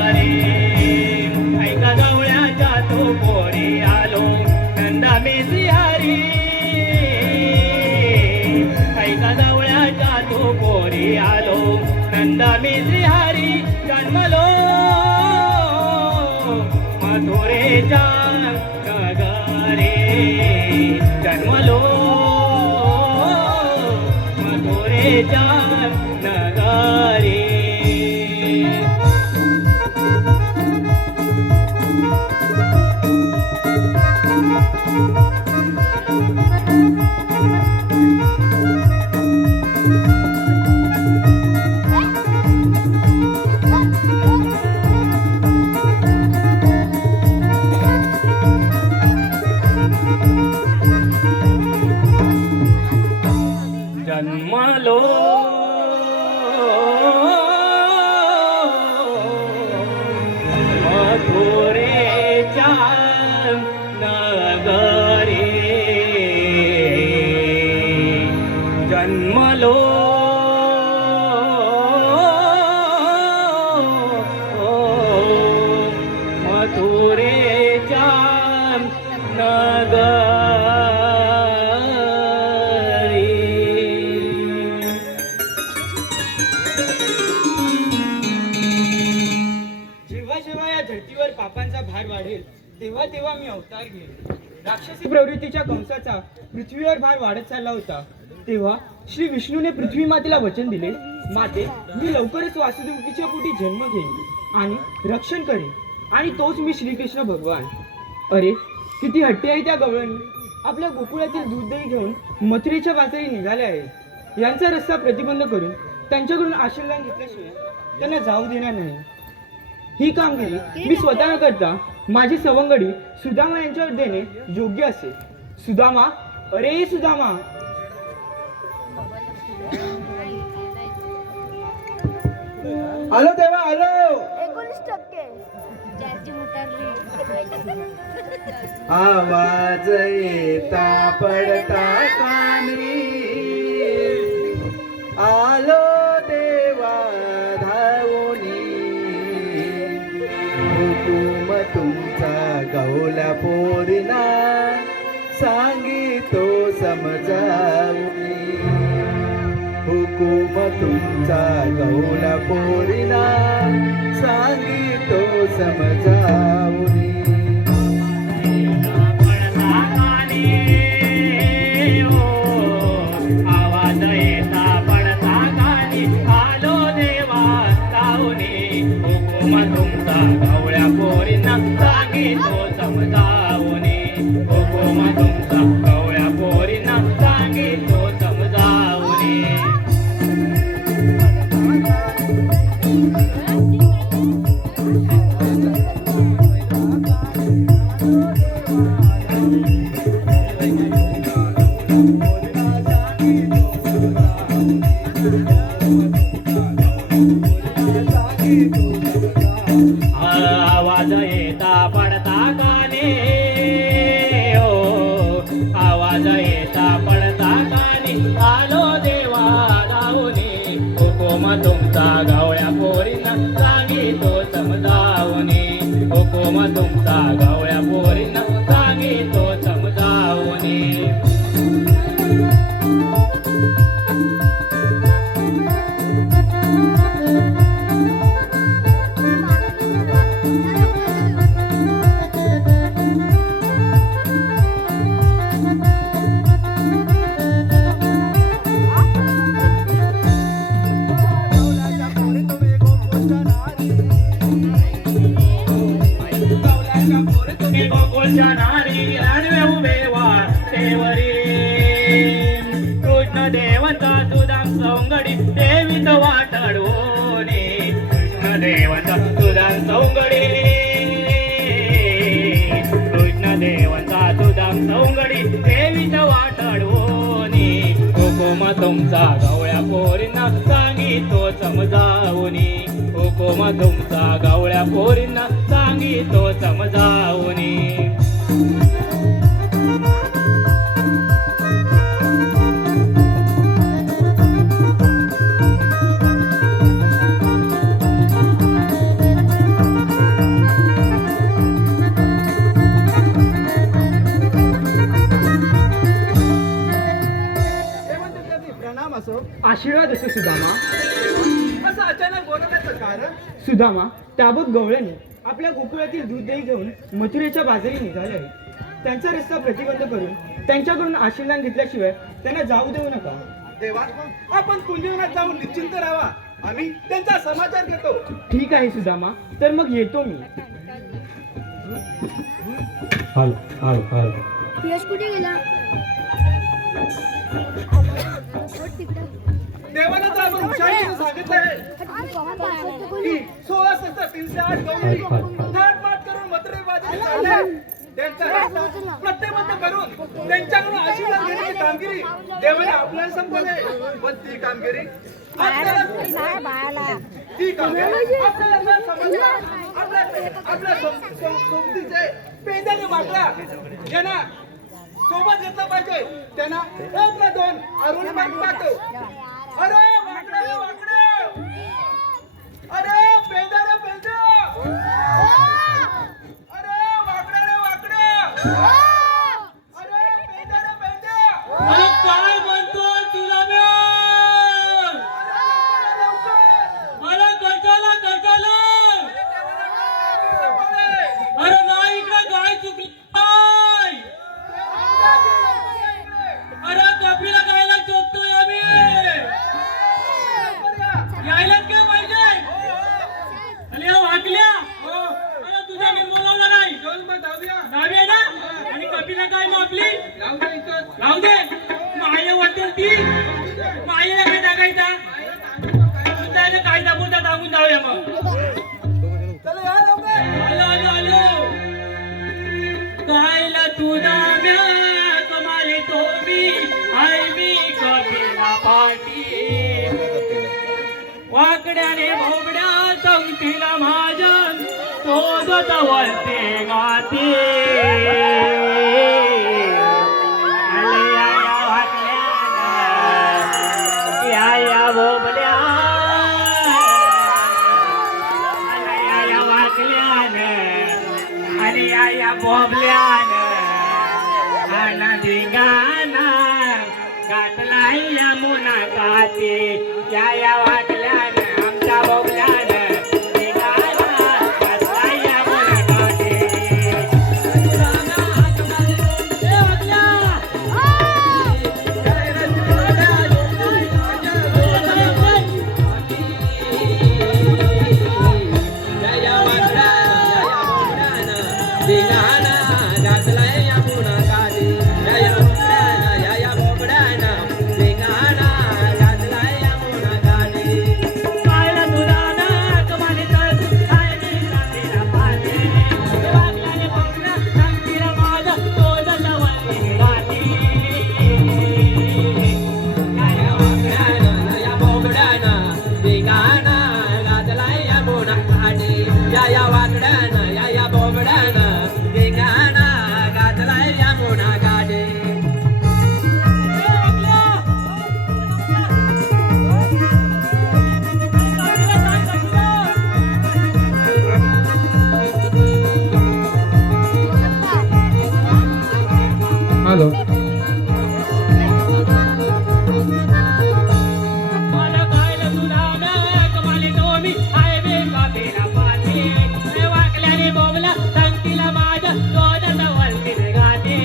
आलो नंदा मी श्रीहरी जन्मलो मथुरेच्या नगरे जन्मलो मथुरेच्या नगरे जन्मलो मथुरेच्या नगरी जन्मलो मथुरेच्या नगरी जेव्हा जेव्हा या धर्तीवर पापांचा भार वाढेल तेव्हा तेव्हा मी अवतार घेईन. राक्षसी प्रवृत्तीच्या कंसाचा पृथ्वीवर भार वाढत चालला होता तेव्हा श्री विष्णूने पृथ्वी मातेला वचन दिले, माते मी लवकरच वासुदेवकीच्या पोटी जन्म घेईन आणि रक्षण करेन आणि तोच मी श्रीकृष्ण भगवान. अरे किती हट्टी आहे त्या गवळणी. आपल्या गोकुळातील दूध दही घेऊन मथुरेच्या वाटेने निघाले आहेत. यांचा रस्ता प्रतिबंध करून त्यांच्याकडून आशीर्वाद घेतल्याशिवाय त्यांना जाऊ देणार नाही. ही कामगिरी मी स्वतः न करता माझी सवंगडी सुदामा यांच्यावर देणे योग्य असेल. सुदामा, अरे सुदामा. आलो तेव्हा आलो. 19% चार्जिंग उतरली. आवाज येता पडता कानी आलो देवा धावोनी हुकूम तुमचा गौला पोरीना सांगितो समजावूनी हुकूम तुमचा गौला पोरीना सांगितो समजावूनी आवाज येता पडता गाणी आलो देवा लावणी हुकुम तुमचा गवळ्या पोरींना सांगितो समजावणी हुकुम तुमचा गवळ्या पोरींना सांगितो समजावणी आवाज येता पडता गाणे हो आवाज येता पडता गाणे आलो देवा लावणे हुकुम तुमचा गवळ्या पोरींना सांगितो समजावणे हुकुम तुमचा गवळ्या पोरींना सांगितो समजावणे तुम्ही गोकुळच्या नारी रणवे उभे वाटेवरी कृष्ण देवता सुदाम सौंगडी देवीत वाटडोने कृष्ण देवता सुदाम सौंगडी कृष्ण देवता सुदाम सौंगडी देवीत वाटडोने हुकुम तुमचा गवळ्या पोरींना सांगितो समजावणी हुकुम तुमचा गवळ्या पोरींना सांगितो समजावणी प्रणाम असो. आशीर्वाद असो सुदामा. बदलण्याचं कारण सुदामा त्याबत गवळ्याने आपल्या गोकुळातील दूध दही घेऊन मथुरेच्या बाजारी निघाले आहेत. त्यांचा रस्ता प्रतिबंध करून त्यांच्याकडून आशीर्वाद घेतल्याशिवाय त्यांना जाऊ देऊ नका. देवा, आपण कुंजीवनात जाऊन निश्चिंत राहावा. आम्ही त्यांचा समाचार घेतो. ठीक आहे सुदामा, तर मग येतो मी. यश कुठे गेला? देवाला तर आपण हुशारीने सांगितलंय की 16,308 गवळी थाटमाट करून मथुरे बाजारी चालले. त्यांचा रस्ता प्रतिबंध करून त्यांच्याकडून आशीर्वाद घेण्याची कामगिरी देवाने आपल्याला संपवले. पण ती कामगिरी आपल्याला न समजता आपल्या सोबतीचे पेंद्याने वाटला. ज्यांना सोबत घेतलं पाहिजे त्यांना 1 ना 2 आरोळी मारून टाकतो. अरे वाकडे रे वाकडे, अरे पेंद्या रे पेंद्या, अरे वाकडे रे वाकडे, अरे पेंद्या रे पेंद्या. अरे काय म्हणतोय तुला मी? अरे गजाला गजाला, अरे नाही इकडे गाय चुकली काय? अरे कपिला गायला शोधतोय आम्ही. यायलाच काय पाहिजे? अरे वाकल्या, अरे तुझ्या मी बोलावलं नाही. दहावी आहे ना? आणि कपिला गाय मग आपली लावू दे. माये वाटेल ती मायेला काय टाकायचा? काय दाबून दाबून जाऊया मग. चला या लवकर. आलो आलो आलो. गायला तुझा म्या कमाले तो मी आई मी कपिला पाटी. वाकड्याने भोबड्या संगतीला माझ्या शोधत वळते गाती. आले या वाकड्यानं, या भोबड्या, आले या वाकल्यानं, आले या भोबल्यानं. आना धिंगाणा घातला यमुना काठी. या वाकल्यानं आमच्या भोबल्यानं धिंगाणा घातला यमुना काठी. पाहिलं तुला ना कमाली तर आई मी कपिला पाटी. वाकल्याने भोबल्या संगतीला माझ्या शोधत वळते गाठी. या वाकड्यानं या बोबड्यानं धिंगाणा घातलाय यमुना काठी. हॅलो. मला गायला तुला ना कमाली तो मी आई मी कपिला पाटी. वाकल्याने बोबला संगतीला माझ्या शोधत वळते गाठी.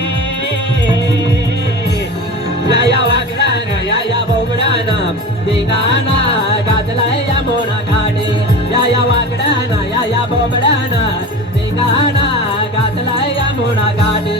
या वाकड्यानं या बोबड्यानं धिंगाणा घातलाय यमुना काठी. या वाकड्यानं या बोबड्यानं धिंगाणा घातलाय यमुना काठी.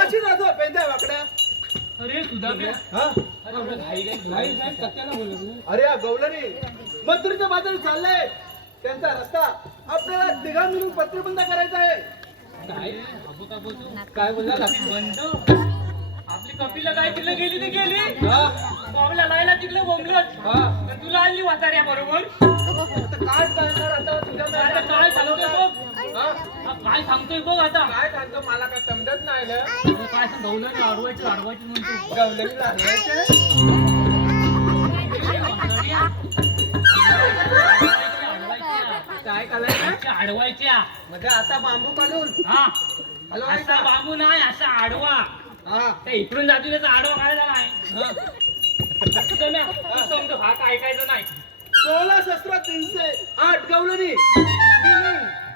अशी जातो पेंद्या वाकड्या. अरे सुद्धा हा? अरे या गवलनी मथुरेच्या बाजारी चाललंय. त्यांचा रस्ता आपल्याला तिघा मिळून पत्रबंद करायचा आहे. काय बोलला बंधू आपली कपिला काय तिला गेली ती गेली बॉम्बला लायला तिकडे बोंबलत तुला आणली वाचाड्या बरोबर काय करणार आता तुझ्या आता काय सांगतोय बघ काय सांगतोय बघ आता काय सांगतो मला काय समजत नाही ना काय गवलं अडवायची अडवायची म्हणतो गवलगी लागले काय करायचं अडवायच्या म्हणजे आता बांबू काढून हा हॅलो असा बांबू नाही असा आडवा हा त्या इकडून जातो त्याचा आडवा काढायचा नाही समजू हा काय ऐकायचं नाही 16 शस्त्र 308 गवलनी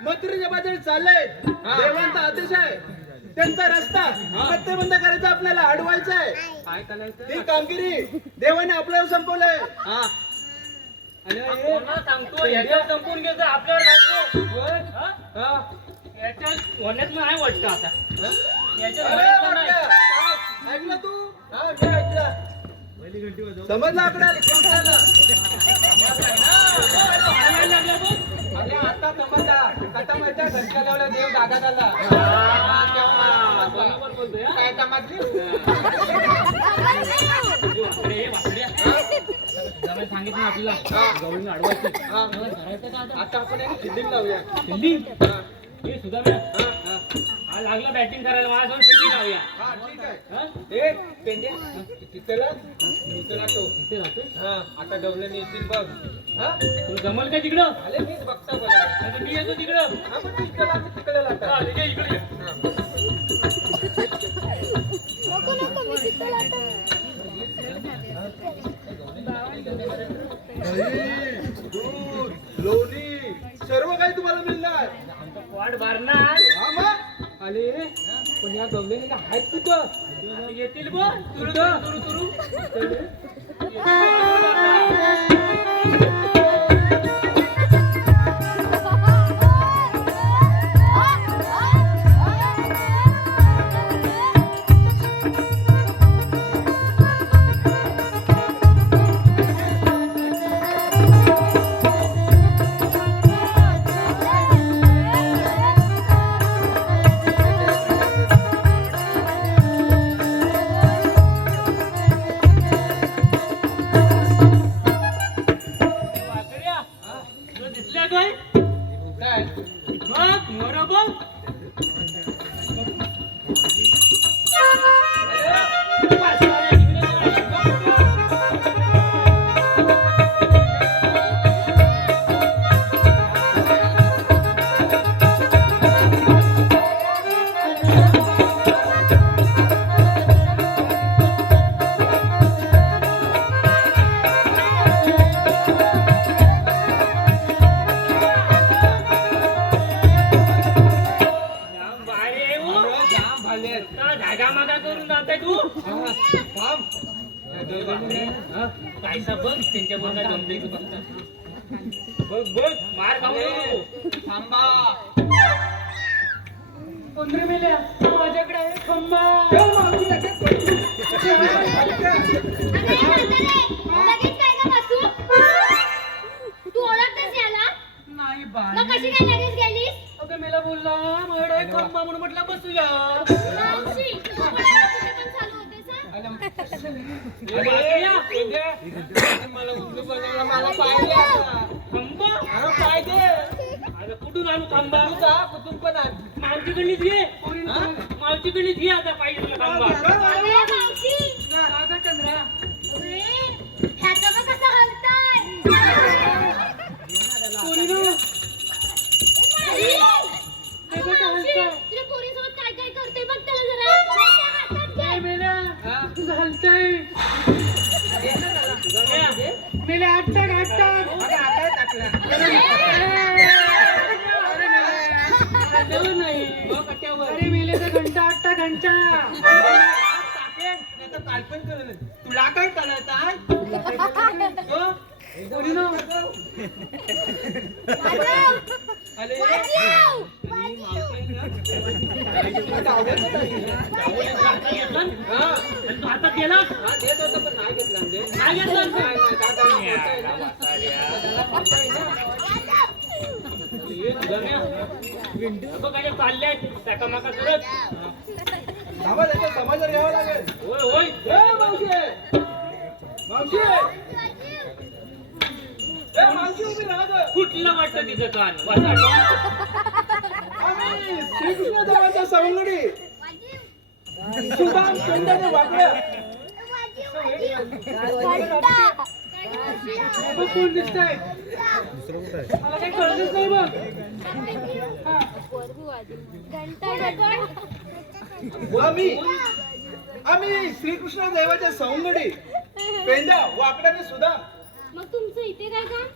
मथुरेच्या बाजूला चालले देवांचा आदेश आहे त्यांचा रस्ता प्रतिबंध करायचा आपल्याला अडवायचा आहे काय करायचं ही कामगिरी देवाने आपल्यावर संपवलंय कोणाला सांगतो याच्यावर संपून घ्यायचं आपल्यावर लागतो याच्यावर होण्यात नाही वाटतं आता याच्यावर अरे होण्यातलं नाही. वाटलं. ऐकलं तू हा मी ऐकलं समजलं आपल्याला अडवायला लागलं बघ. अरे आता समजला आता माहिती घरच्या लावला देव जागा झाला बरोबर बोलतोय हा. काय समजली वाकडे, वाकड्या. जरा सांगितलं ना आपल्याला गवळणी अडवायची करायचं का आता? आता आपण एक फिल्डिंग लावूया फिल्डिंग हे सुद्धा हा लागला बॅटिंग करायला माझ्यासोबत फिल्डिंग लावूया हा ठीक आहे हा? ए पेंडे तिथला तो इथे राहतो हा आता डवलं येतील बघ हा तुला जमल का तिकडं आले मीच बघता बोला नाहीतर मी येतो तिकडं हा पण तिकडे लागतात चालेल, ये इकडे ये. लोणी सर्व काही तुम्हाला मिळणार वाट भरणार हा मग आले पण या गवलेला आहेत कुठं येतील बघ तुरु तुरु तुरु तुरु वाकड्या तुला दिसल्या काय काय बघ मोर बघ जाम भारी आहे हो. जाम भाले आहेत. का धागा मागा करून जाताय तू हा, थांब. या गवलेने, हा, कायसा बघ त्यांच्या बघा जमते तू बघ बघ बघ मार खाऊ नको थांबा पंधरा मेल्या माझ्याकडे आहे खंबा ठेव मावशी लगेच पळू. लगेच काय का बसू तू ओळखतेस याला नाही मग कशी काय लगेच गेलीस अगं मेला बोलला माझ्याकडे आहे खंबा म्हणून म्हटलं बसूया मावशी तू कोणाला कुठे पण चालू होतेस हा? मला उचलू बनवलं, मला पाहिजे आता. खंबा हा, पाहिजे आता कुठून आणू खंबा तू जा कुठून पण आण. मावशीकडनीच घे हा? मावशीकडनीच घे आता पाहिजे तुला खंबा अरे मावशी का चंद्रा अरे ह्याचं बघ कसं हलताय तुझ्या पोरीसोबत काय काय करते बघ त्याला जरा त्याच्या हातात घे. तुझं हलतंय मेले आटक आटक अरे आता टाकला. नाही अरे मेले तर घंटा आटका घंटा टाकेन, नाहीतर काय पण करेन. तुला काय करायचं आहे? हो? कोणी ना? अरे, हा, आणि तू हातात गेला हा, देत होता पण नाही घेतला म्हणजे. काय घेतलं नाही, नाही, दादा, मोठा आहे ना. काय चालल्यात त्याका माका करत थांबा त्याच्या समाचार घ्यावा लागेल. होय होय ए मावशी मावशी ए मावशी उभी राहा गं. कुठलं वाटतं तिचं कान वाचा आम्ही श्रीकृष्ण देवाच्या सवंगडी सुदाम चंदने वाकड्या. बघ कोण दिसतंय. मला काही कळलंच नाही बघ. आम्ही श्रीकृष्ण देवाच्या सवंगडी पेंड्या वाकड्याने सुदाम. मग तुमचं इथे काय काम?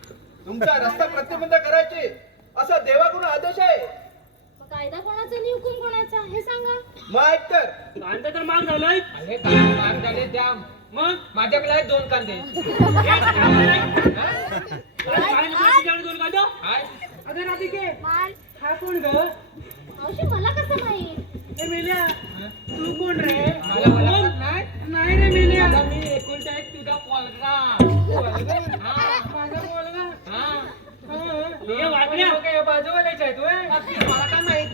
तुमचा रस्ता प्रतिबंध करायचे असा देवाकडून आदेश आहे. मग कायदा कोणाचा आणि हुकूम कोणाचा हे सांगा. मग ऐक तर कांदा तर माग झालाय मार झाले द्या मग माझ्याकडे आहेत 2 कांदे. एक काम नाही. काय नाही दोन कांदा हाय अगं राधिके मान हा कोण ग मावशी मला कसं माहित? ए मेल्या तू कोण रे मला ओळखत नाही. नाही रे मेल्या आता मी एकुलता एक तुझा पोलगा. माझा बोलगा हा हे वाटल्या काय बाजूवाल्याच आहेत होय. मला काय माहित.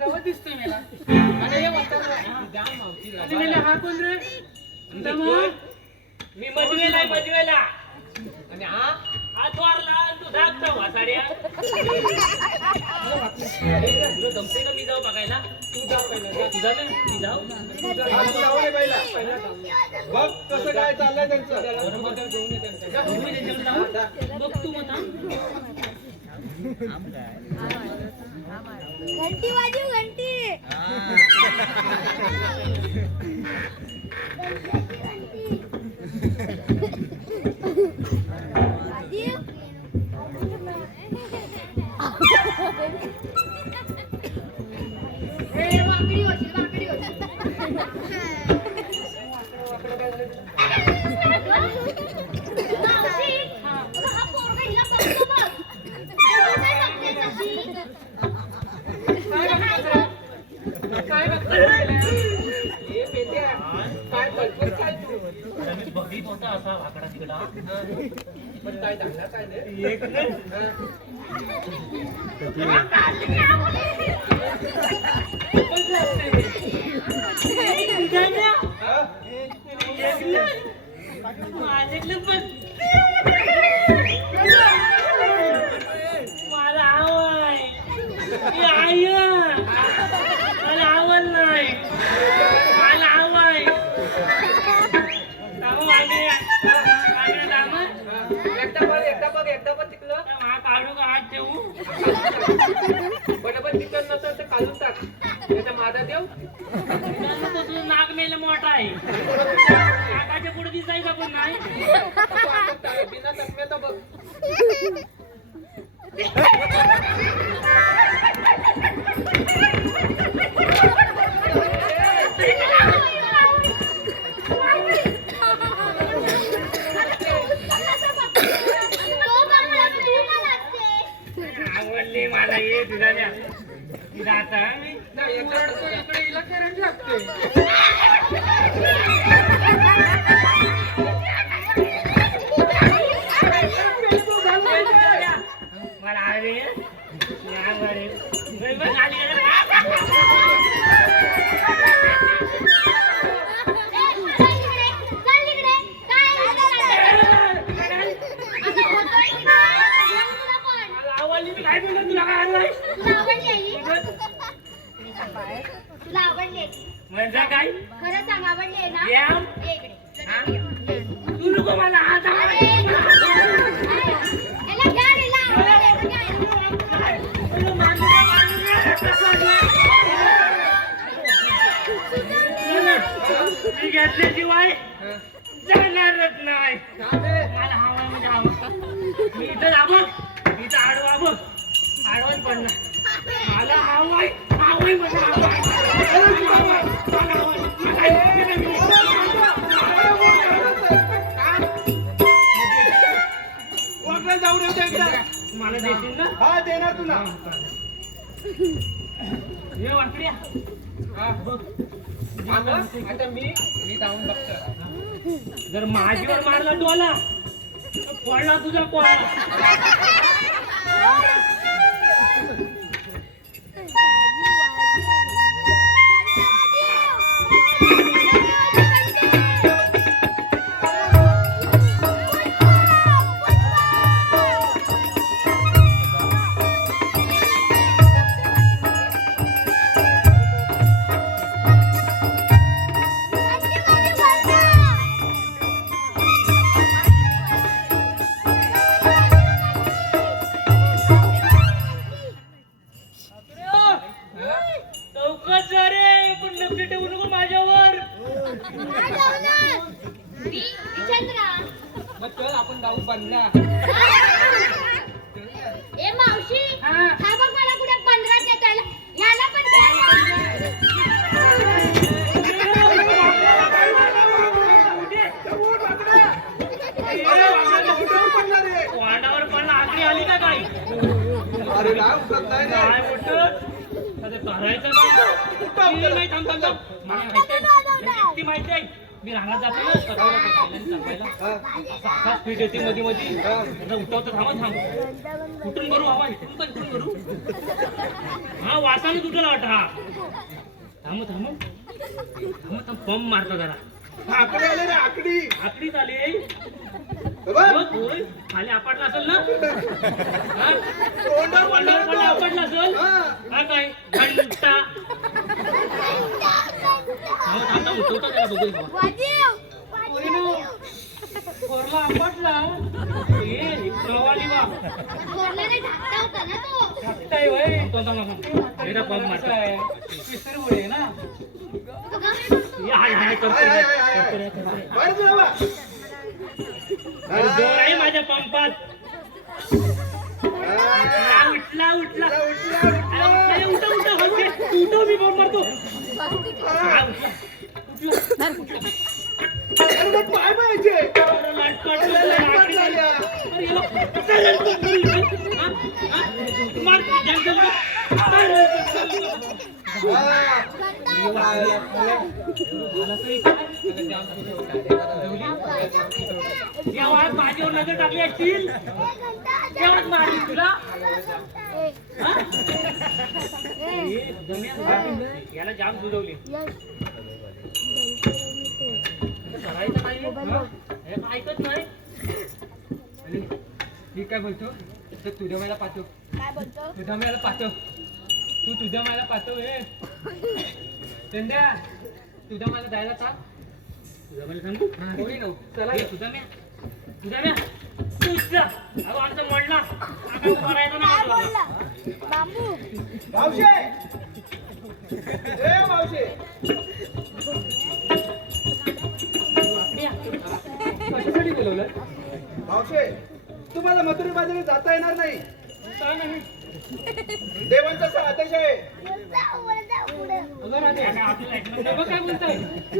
गवत दिसतोय मला आणि हे वाटतं द्या मावशीला. आणि मेल्या हा कोण रे मी मजवेला आहे मजवेला आणि हा हा द्वारला तू धाकता वासाड्या तुला जमते का मी जाऊ बघायला तू जा पहिला. तुझा ना मी जाऊ आम्ही जाऊ नये पहिला. बघ कसं काय चाललंय त्यांचं. बरोबर घेऊन ये त्यांच्या. तुम्ही त्याच्यावर जाऊ. बघ तू मग घंटी वाजव घंटी. वाकडी होशील वाकडी होशील. मावशी, अगं हा पोरगा हिला बघतो बघ. काय बघतेस अशी? काय बघतोय? हे पेट्या काय बघतोय काय तू? मी बघित होता असा वाकडा तिकडा पण काय चांगला काय नाही. एक नाही हा? माझ्याकडे पण मला आवड आई मला आवड नाही मला आवड एकदा पण तिकलं काढू का हात ठेवू पण तिकड नसेल तर काढून टाक. त्याचा माझा देव तुझं नाग मेल मोठा आहे नागाच्या पुढे दिसायचं पण नाही बिना जखम्याचा बघ. आवडली मला ये तुझ्या जाता नाही, इकडे हिला करंट लागते. मला आवडली मी काय बोलतो तुला काय आणलंय तुला आवडले म्हणजे काय खरं सांग आवडले ना या ये इकडे. तू नको मला हात अरे, याला घ्या रे, याला आवडले, घ्या. मी घेतल्याशिवाय जाणारच नाही मला हवा म्हणजे हवा मी इथं दाबत इथं आडवा बघ आडवाच पडणार मला हवाय हवाय म्हणजे वाकडा जाऊ दे होत्या एकदा. मला देशील ना हा देणार तुला. हे वाकड्या हा, बघ. आता मी जाऊन बघतो. जर माझीवर मारला डोला तर पडला तुझा कोळा चौकात जा रे, पण नक्की ठेवू नको माझ्यावर. मग चल आपण जाऊ बंगला. ए मावशी हा. हा बघ मला कुठे 15 देतायला याला पण द्या. वाडावर पण आगरी आली का काही? अरे काय उठत नाही रे. काय मोठं? आता करायचं काय? मी नाही, थांब, थांब, थांब. मला माहिती माहिती आहे. मी रानात जातो ना सकाळला सांगायला. असा स्पीड येते मध्ये मध्ये. आता उठवतो, थांब. कुठून करू बाबा? इथून पण कुठून करू? हा वासाने तुटला वाटत हा. थांब थांब थांब थांब, पंप मारतो जरा. आकडे आले रे आकडी. आकडी झाली. बघ. होय, खाली आपटला असेल ना? हा? तोंडावर वंडावर पण आपटला असेल. हा. हा काय घंटा. थांब थांब थांब, उठवतो त्याला बघू. कोरला आपटला. ए प्रवाली बा. कोरल्याने धाकटा होता ना तो. टाकताय होय. थांब थांब थांब. एकदा पंप मारताय. तिसरी उडी आहे ना. या हाय हाय करतो हाय, रे. हाय, हाय, हाय. करतो रे, करतो रे. बरं तुला बा. अरे जोर आहे माझ्या पंपात. हा. उठला उठला. उठला, उठला, उठला. अरे उठा उठा हलके. उठव, मी पंप मारतो. हा, उठला. अरे मग पाय पाहिजे. अरे लाटपाट झालं, आकडी झाली. अरे याला कसं लाटपाट करू इथे? हा? हा? मार, जंगल मार. जेव्हा माझ्यावर नजर टाकली असतील तेव्हाच मारली तुला. हा? ए, जम्या, याला जाम सुजवली. करायचं नाही. हा? हे काय ऐकत नाही. मी काय बोलतो तर तुझ्या मला पाठव. तुझ्या मला पाठव. तू तुझ्या मला पाठव. हे संध्या तुझ्या मला जायला सांग. तुझा मला सांगू. कोणी नव्ह चला. हे तुझा म्या. तुझा म्या. तुझा. अगं आमचा मोडला. आता करायचं ना आपल्याला. मावशे. ए मावशे. कशासाठी बोलवलं? मावशे तुम्हाला मथुरा बाजारात जाता येणार नाही. काय नाही. देवांचा असा आदेश आहे. अगं राधे, आपल्याला ऐकलं नाही. बघ काय बोलताय.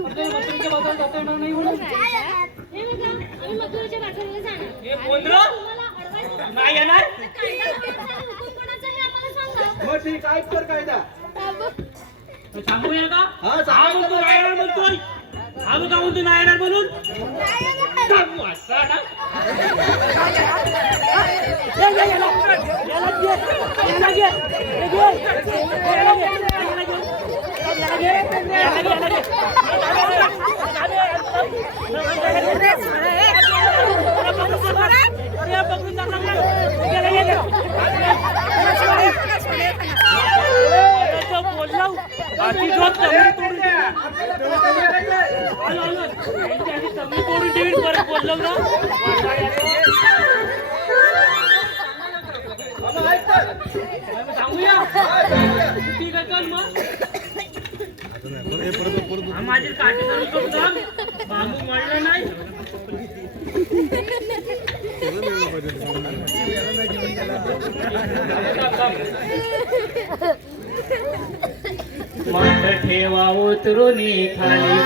आपल्याला मथुरेच्या बाजारात जाता येणार नाही म्हणून. हे बघा आम्ही मथुरेच्या बाजाराला जाणार. हे बोंद्र तुम्हाला अडवायचं नाही येणार. हुकूम कोणाचा हे आम्हाला सांगा. मग ठीक आहे कर कायदा. सांगू येईल का? हा, सांगा. हा म्हणतो नाही येणार म्हणतोय. हा बघ का म्हणतो नाही येणार म्हणून. सांगू असा ना. सांगूया ठीक आहे चल मग. माझी काठी धरून सोडतो. बांबू मळलं नाही. मठ ठेवा उतरुनी खाली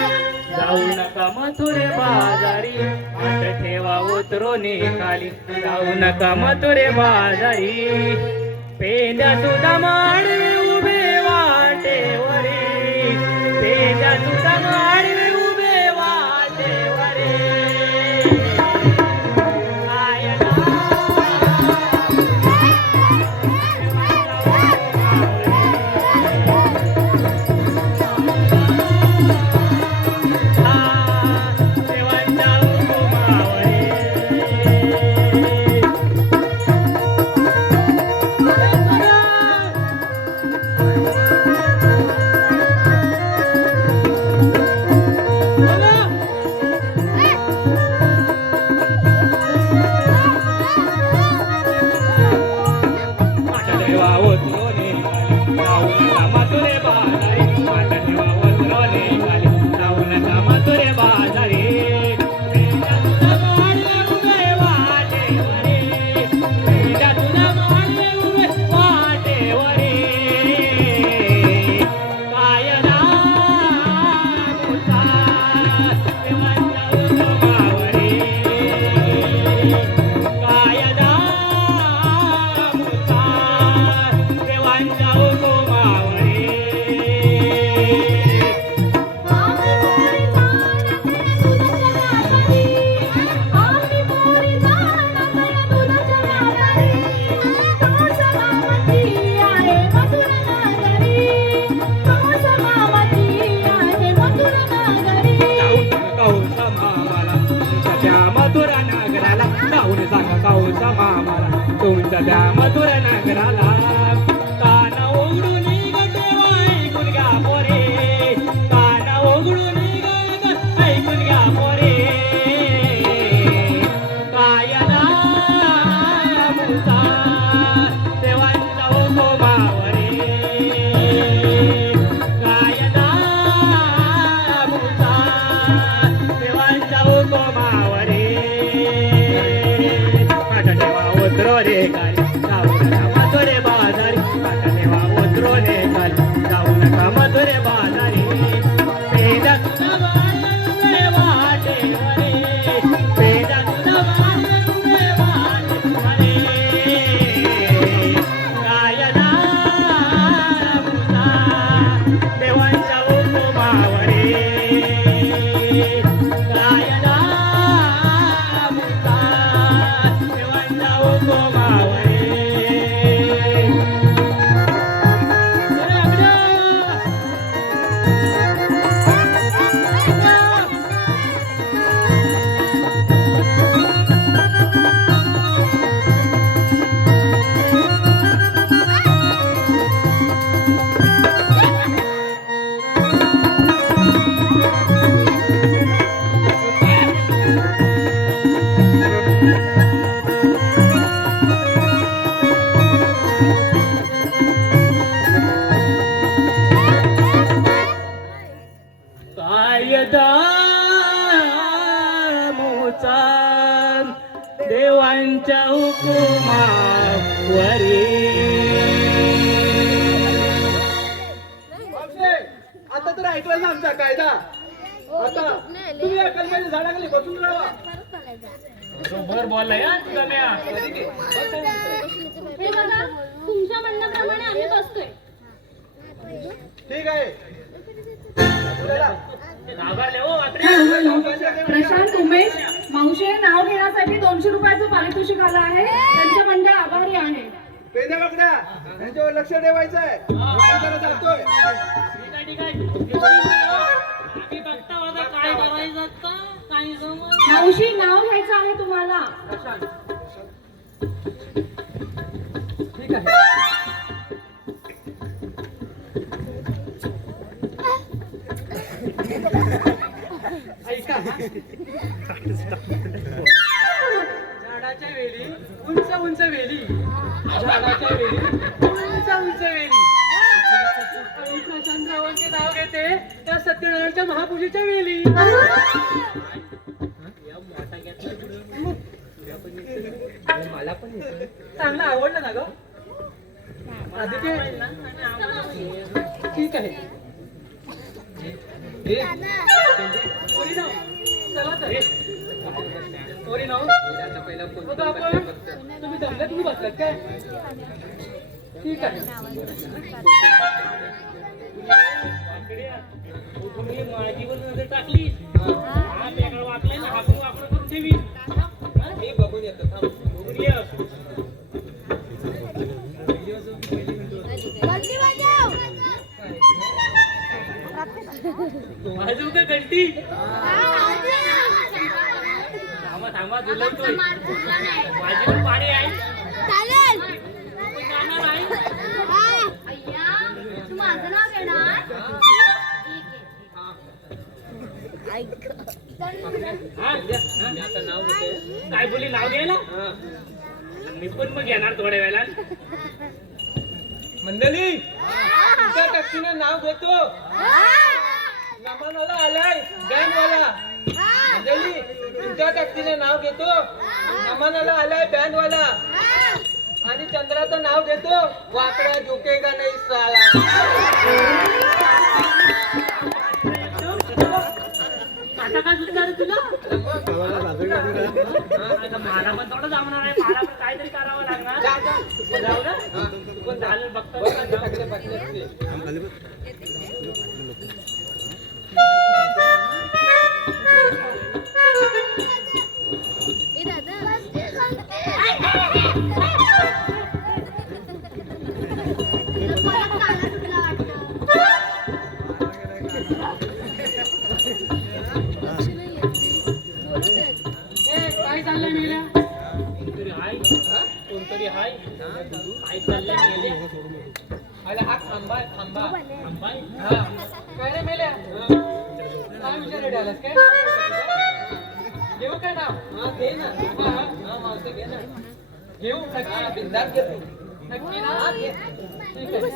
जाऊ नका मथुरे बाजारी. मठ ठेवा उतरुनी खाली जाऊ नका मथुरे बाजारी. पेंद्या सुद्धा माडवे उभे वाटेवरी. पेंद्या सुद्धा माडवे उभे वाटेवरी. काय ना तुमच्या त्या मधुर नागराला कान उघडून गटेवा ऐकून घ्या पोरे कान उघडून ऐकून घ्या पोरे कायदा मुसा देवांचा हुकुमावरे कायदा मुसा देवांचा हुकुमावरे काटा देवा उतरो रे गाली जाऊ नका मधुरे बाजारी काटा देवा उतरो रे गाली जाऊ नका मधुरे बाजारी पेजा तुझा वाटे वरे पेजा तुझा वाटे वरे कायदा मुसा देवांच्या हुकुमावरे कायदा मुसा देवांच्या हुकुमावरे कायदा मोचा देवांच्या हुकुमावरी बापशे, आता तर ऐकलं ना आमचा कायदा. आता तुम्ही या कलमाच्या झाडाखाली बसून राहा. बरोबर बोललाय हा तुला म्या हे बघा तुमच्या म्हणण्याप्रमाणे आम्ही बसतोय. ठीक आहे. बोला. घाबरले हो वाटरे प्रशांत उमेश मावशी नाव घेण्यासाठी 200 रुपयाचं पारितोषिक आलं आहे. त्यांचे मंडळ आभारी आहे. पेंद्या वाकड्या यांच्यावर लक्ष ठेवायचं आहे. मी जरा जातोय. ठीक आहे आम्ही बघता होता काय करायचं आता काही समज मावशी नाव घ्यायचं आहे तुम्हाला. ठीक आहे. ऐका. झाडाच्या वेली उंच उंच वेली झाडाच्या वेली उंच उंच वेली आणि प्रशांतरावांचे नाव घेते त्या सत्यनारायणच्या महापूजेच्या वेली. मला पण चांगलं आवडलं ना ग आदित्य. ठीक आहे. पोरी नाव चला तर पोरी नाव बघा आपण तुम्ही जमल्या तुम्ही बसलात काय. ठीक आहे. तुम्ही माझीवर नजर टाकली हा पेकडं वाकलाय ना आपण वाकडं करून ठेवी मी बघून येतो थांब. बघून ये. वाजवू का घंटी थांबा थांबा जुलवतोय माझी पण पाणी आहे चालेल. तुम्ही जाणार आहे अय्या तू माझं नाव घेणार. हा? काय बोली नाव घ्यायला मी पण मग घेणार थोड्या वेळा मंडळी तुमच्या टक्कीनं नाव घेतो. नमनाला आलाय बँडवाला. मंडळी तुमच्या टक्कीनं नाव घेतो. नमनाला आलाय बँडवाला आणि चंद्राचं नाव घेतो. वाकडा झुकेगा नाही साला. आता काय सुचणार तुला मला पण थोडं जमणार आहे. मला पण काहीतरी करावं लागणार. जाऊ ना पण झालं बघतो काय चाललंय मेल्या कोणतरी आहे काय चाललंय मेल्या? अरे हा थांबा थांबा हा काय रे मेल्या काय विचार आलास काय घेऊ काय नाव हा घे ना हा मावशी घे ना घेऊ नक्की बिंदास घे नक्की ना हा घे ठीक आहे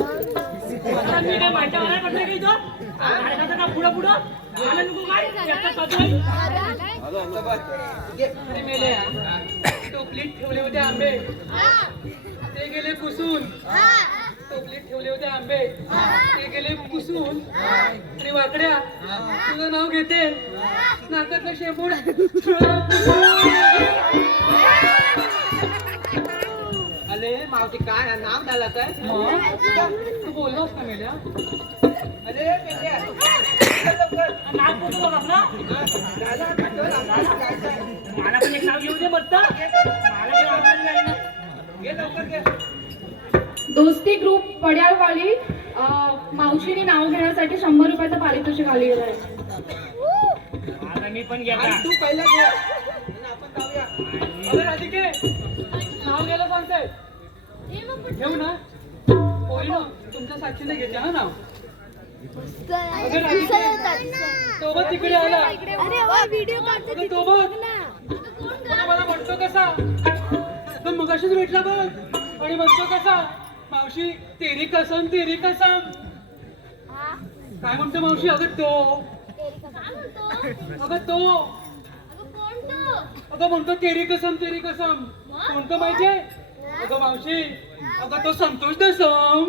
आता मी काय माहिती मला पडलं की तो काय का पुढं पुढं आलं नको काय एकटा सजवाई अरे मेल्या टोपलीत ठेवले होते आंबे ते गेले कुसून टोपलीत ठेवले होते आंबे ते गेले कुसून आणि वाकड्या तुझं नाव घेते नाकातलं शेपूट अरे मावशी काय नाव झालं तर तू बोललोस का मेल्या अरे पेंड्या, नाव बोलतो आपला मला पण एक नाव घेऊ दे मस्त मला ते नाव नाही ना घे लवकर घे. दोस्ती ग्रुप पड्याळवाली मावशीने नाव घेण्यासाठी 100 रुपयाचं पारितोषिक आलेलं आहे. आता मी पण घेता आणि तू पहिला घे आणि आपण जाऊया. अरे राधिके नाव घ्यायला सांगताय घेऊ ना होईल ना तुमच्या साक्षीने घेते हा नाव तो बघ तिकडे आला अगं तो बघ तो मला म्हणतो कसा तो मगाशीच भेटला बघ आणि म्हणतो कसा मावशी तेरी कसम काय म्हणतो मावशी अगं तो अगं म्हणतो तेरी कसम कोणतं माहितीये अगं मावशी अगं तो संतोष दसम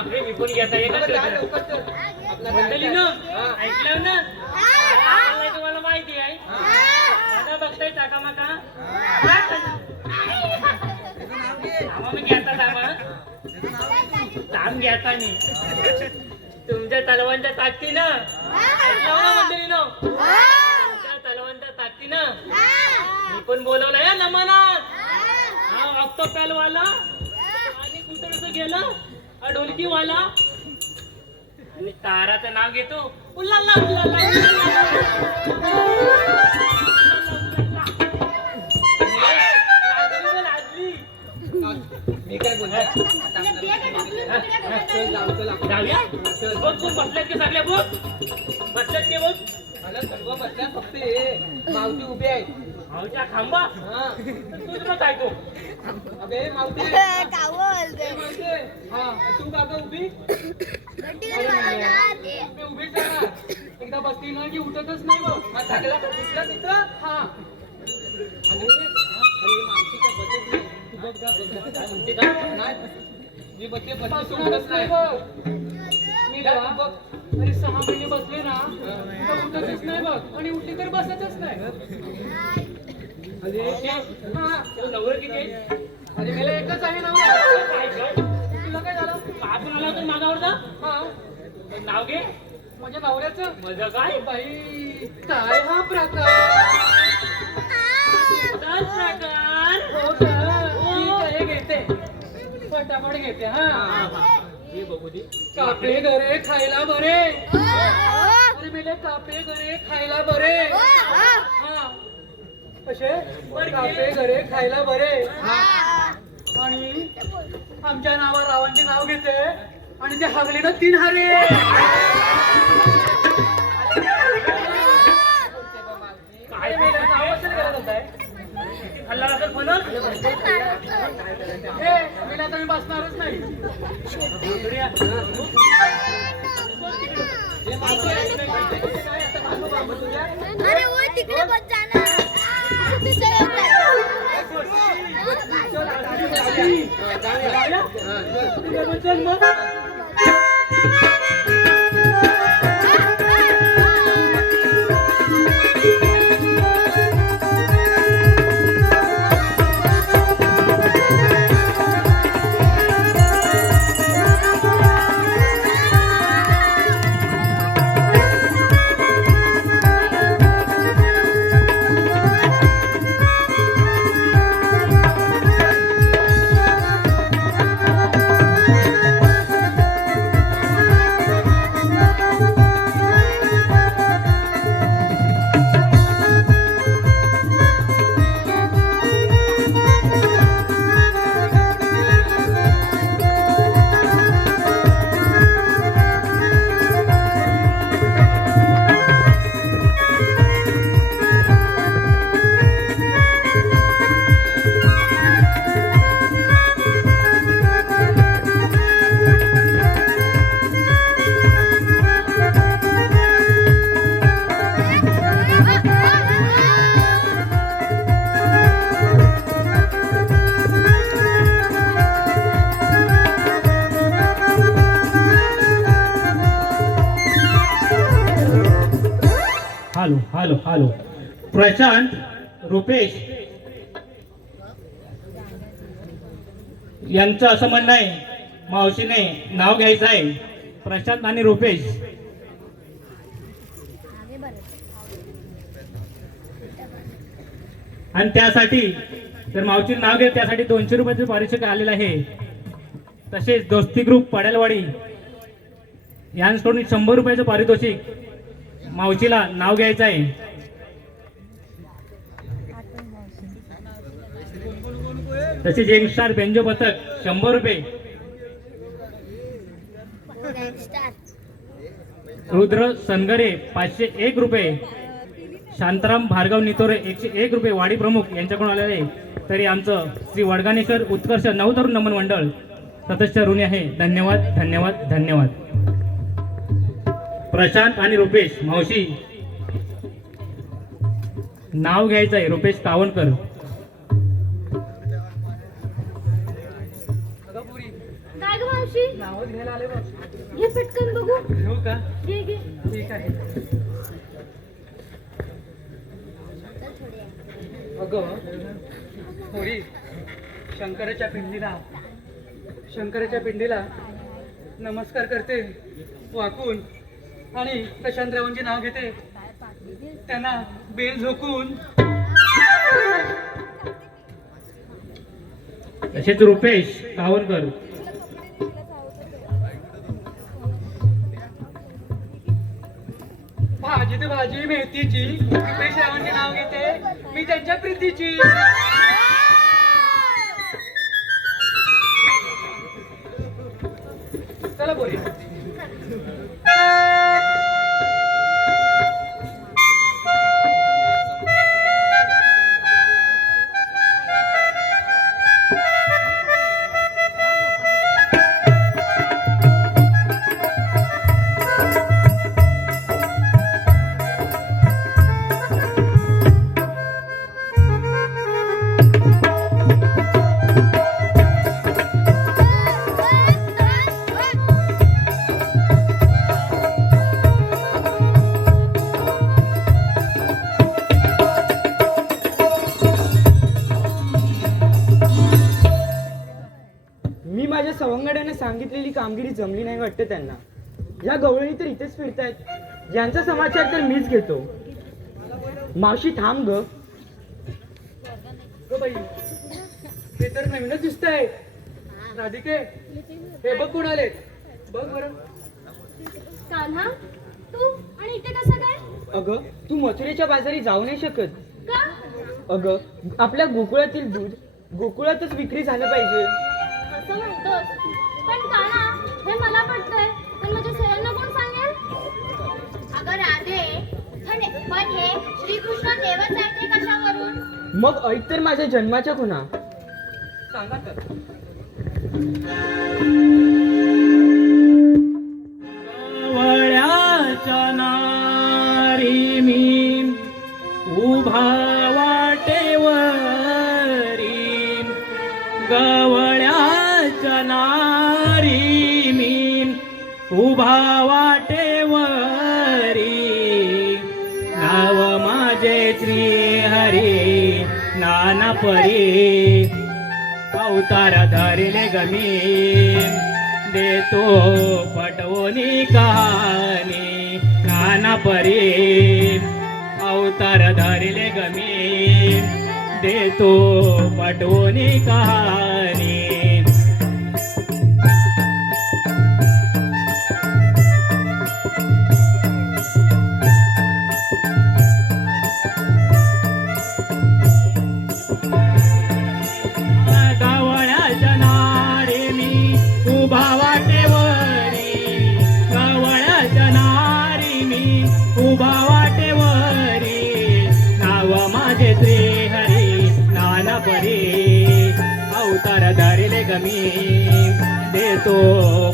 अरे मी पण घेता जा लवकर चल. आपला मंडळीनं हा. ऐकलं ना काय तुम्हाला माहिती आहे आता बघताय टाकामाका मी घेता ताम घेता मी तुमच्या तलवांच्या ताकदीनं ऐकलं ना मंडळीनं तुमच्या तलवांच्या ताकदीनं मी पण बोलवलंय या नमनात हा ऑक्टोपॅलवाला आणि कुठं गेलं ढोलकीवाला आणि ताराचं नाव घेतो उल्लाला उल्लाला लाजली मी काय बोलतो जाऊया बघ तू बसल्यात की सगळे बघ बसल्यात की बघ मला सर्व बसल्या फक्त हे मावशी उभी आहे भाऊच्या खांबा हा तूच मग काय तू अबे मावशी मावशी हा तू काका उभी मी उभीच आहे ना एकदा बसली ना की उठतच नाही बघ हा थकला का दिसला तिथं हा आणि अरे मावशी का बसत नाही तू बघ जा बघ जा काय म्हणते का नाही मी बसते बसते तू उठत नाही मी जा, बघ बघ. अरे 6 महिने बसले ना तर उठतच नाही बघ आणि उठली तर बसतच नाही अरे हा तुला नवरं किती आहे? अरे मला एकच आहे नवरा काय काय तुला काय झालं आपण आला तर मागावर जा हा नाव घे माझ्या नवऱ्याचं माझं काय बाई काय हा प्रकार काय प्रकार हो का ठीक आहे घेते फटाफट घेते हा हे बघू दे कापे गरे खायला बरे अरे मेले कापे गरे खायला बरे हा कसे कापे गरे खायला बरे आणि आमच्या नावावर रावांचे नाव घेते आणि ते हगलीनं 3 हारे काय मेलं नाव असेल करत होताय हल्ला असेल म्हणून हे मेला तर मी बसणारच नाही अरे वो तिकडे बस जाना चल मग hello hello hello Prashant Rupesh यांचं असं म्हणणं आहे मावशीने नाव घ्यायचं आहे प्रशांत आणि रुपेश. आणि त्यासाठी जर मावशी नाव घेत त्यासाठी 200 रुपयाचे पारितोषिक आलेलं आहे. तसेच दोस्ती ग्रुप पडालवाडी यांच्याकडून 100 रुपयाचं पारितोषिक मावशीला नाव घ्यायचं आहे. तसेच यंगस्टार बेंजो पथक 100 रुपये. रुद्र सनगरे 501 रुपये. शांताराम भार्गव नितोरे 101 रुपये वाडी प्रमुख यांच्याकडून आलेले आहे. तरी आमचं श्री वडगाणेश्वर उत्कर्ष नवतरुण नमन मंडळ सदस्य ऋणी आहे. धन्यवाद धन्यवाद धन्यवाद. प्रशांत आणि रुपेश मावशी नाव घ्यायचं आहे रुपेश कावणकर. अगं पुरी काय ग मावशी नावच घ्यायला आले बघ. घे पटकन बघू. घेऊ का? घे घे. ठीक आहे. अगं पुरी शंकराच्या पिंडीला नमस्कार करते वाकून आणि प्रशांतरावांचे नाव घेते. त्यांना बेल झोकून तसेच रुपेश कावणकर भाजी ते भाजी मेथीची प्रशांतरावांचे नाव घेते मी त्यांच्या प्रीतीची. चला बोली. मी माझ्या सवंगड्यांना सांगितलेली कामगिरी जमली नाही वाटतं त्यांना. या गवळणी तर इथेच फिरतायत. यांचा समाचार तर मीच घेतो. मावशी थांब ग. गो बाई हे तर नवीनच दिसतंय. राधिके हे बघ कोण आले बघ बरं. कान्हा तू आणि इथे कसं काय? अगं तू मथुरेच्या बाजारी जाऊ नाही शकत. का? अगं आपल्या गोकुळातील दूध गोकुळातच विक्री झालं पाहिजे. असं म्हणतोस पण कान्हा हे मला पटतंय पण माझ्या सरांना कोण सांगेल? अगं राधे पण हे श्रीकृष्ण देवच आहेत ते कशावरून? मग ऐक तर माझ्या जन्माच्या खुणा. सांगा तर. गवळ्याच्या नारी मी उभा वाटेवरी. गवळ्याच्या नारी मी उभा वाटेवरी. नाव माझे श्री हरी नाना परी. अवतार धरिले गमी देतो पटवणी कहाणी. नाना परी अवतार धरिले गमी देतो पटवणी कहाणी. गवळ्याच्या नारी मी उभा वाटेवरी. गवळ्याच्या नारी मी उभा वाटेवरी. नाव माझे श्री हरी नाना परी. अवतार धरिले गमी देतो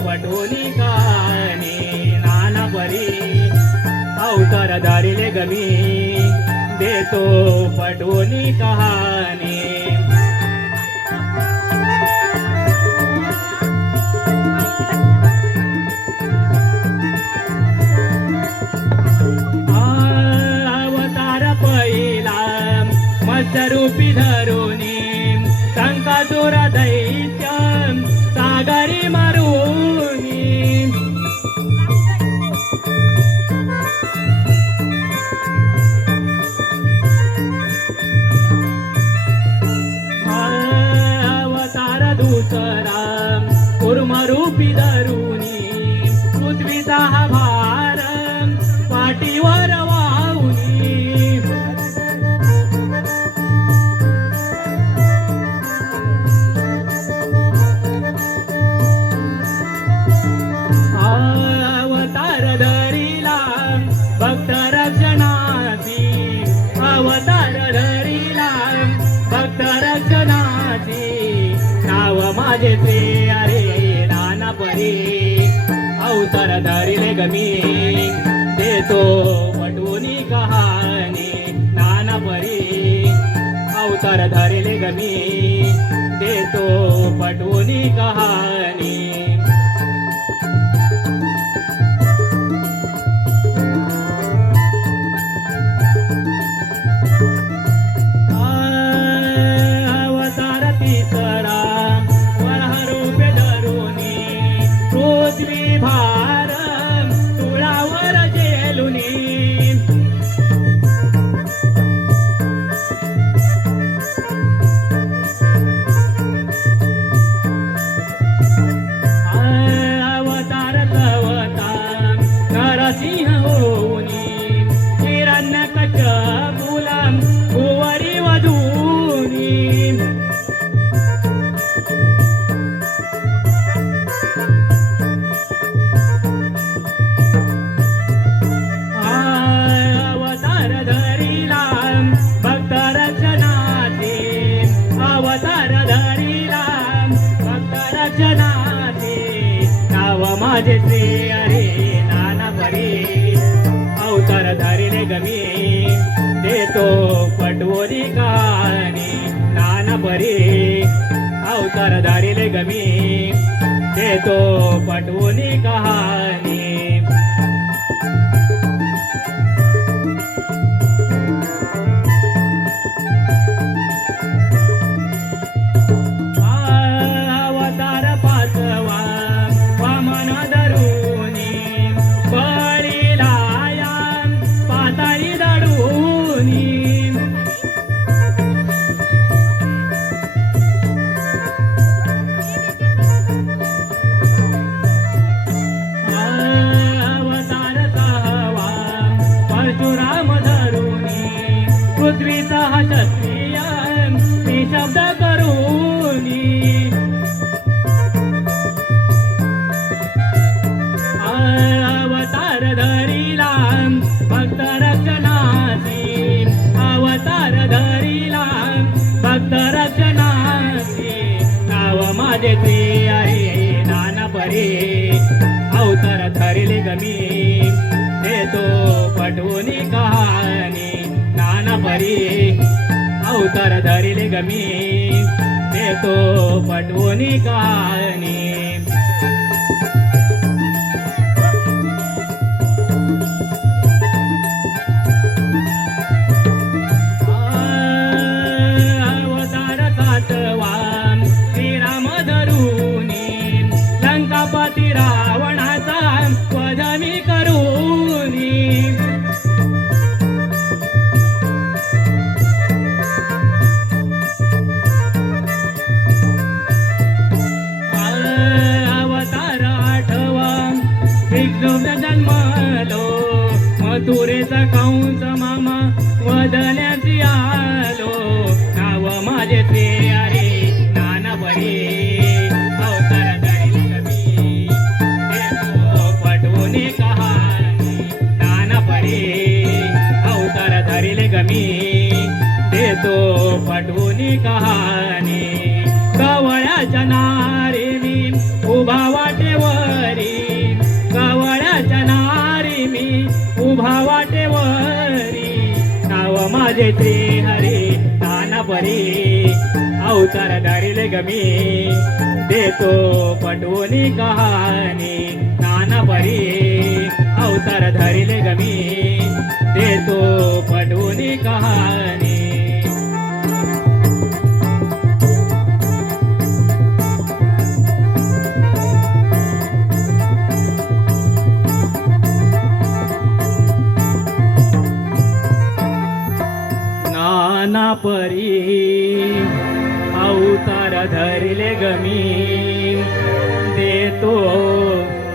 पटवणी कहाणी. नाना परी अवतार धरिले गमी देतो पटवणी कहाणी. रूपी धरुनी पृथ्वीचा हा भार पाठीवर वाहुनी अवतार धरिला भक्त रक्षणाची अवतार धरिला भक्त रक्षणाची नाव माझे ते अरे नाना परी अवतार धरिले गमी देतो पटवूनी कहाणी नाना परी अवतार धरिले गमी देतो पटवूनी कहाणी अवतार तिसरा वरहरूप धरुनी पृथ्वी भार तुळावर जेलुनी अवतार लवता नरसिंह होऊनी हिरण्यकश्यपूला कुंवरी वधूनी अवतार धरिला भक्त रक्षणाचे अवतार धरिला भक्त रक्षणाचे नाव माझे श्री अरे नाना परी अवतार धरिले गमी देतो पटवोनी कहाणी नाना परी अवतार धरिले गमी देतो पटवोनी कहाणी अवतार पाचवा वामन धरुनी बळीला पाताळी दडूनी अवतार सहावा परशुराम धरुनी पृथ्वीचा हा क्षत्रिय निशब्द करूनी अवतार धरिला भक्त रक्षणाची अवतार धरिला भक्त रक्षणाची नाव माझे श्री आहे नाना परी अवतार धरिले गमी देतो पटवूनी कहाणी नाना परी अवतार धरिले गमी देतो पटवूनी कहाणी अवतार सातवा श्रीराम धरुनी लंकापती रावणाचा वध मी करूनी अवतार आठवा विष्णूचा जन्मलो मथुरेचा कंस मामा वदण्याची आलो नाव माझे ते अरे नाना परी अवतार धरिले गमी देतो पटवूनी कहाणी नाना परी अवतार धरिले गमी देतो पटवूनी कहाणी कवळ्याच्या नारी मी उभा वाटेवरी कवळ्याच्या नारी मी उभा वाटेवरी नाव माझे श्री हरी नाना परी अवतार धरिले गमी देतो पटवूनी कहाणी नाना परी अवतार धरिले गमी देतो पटवूनी कहाणी नाना परी अवतार धरिले गमी देतो तो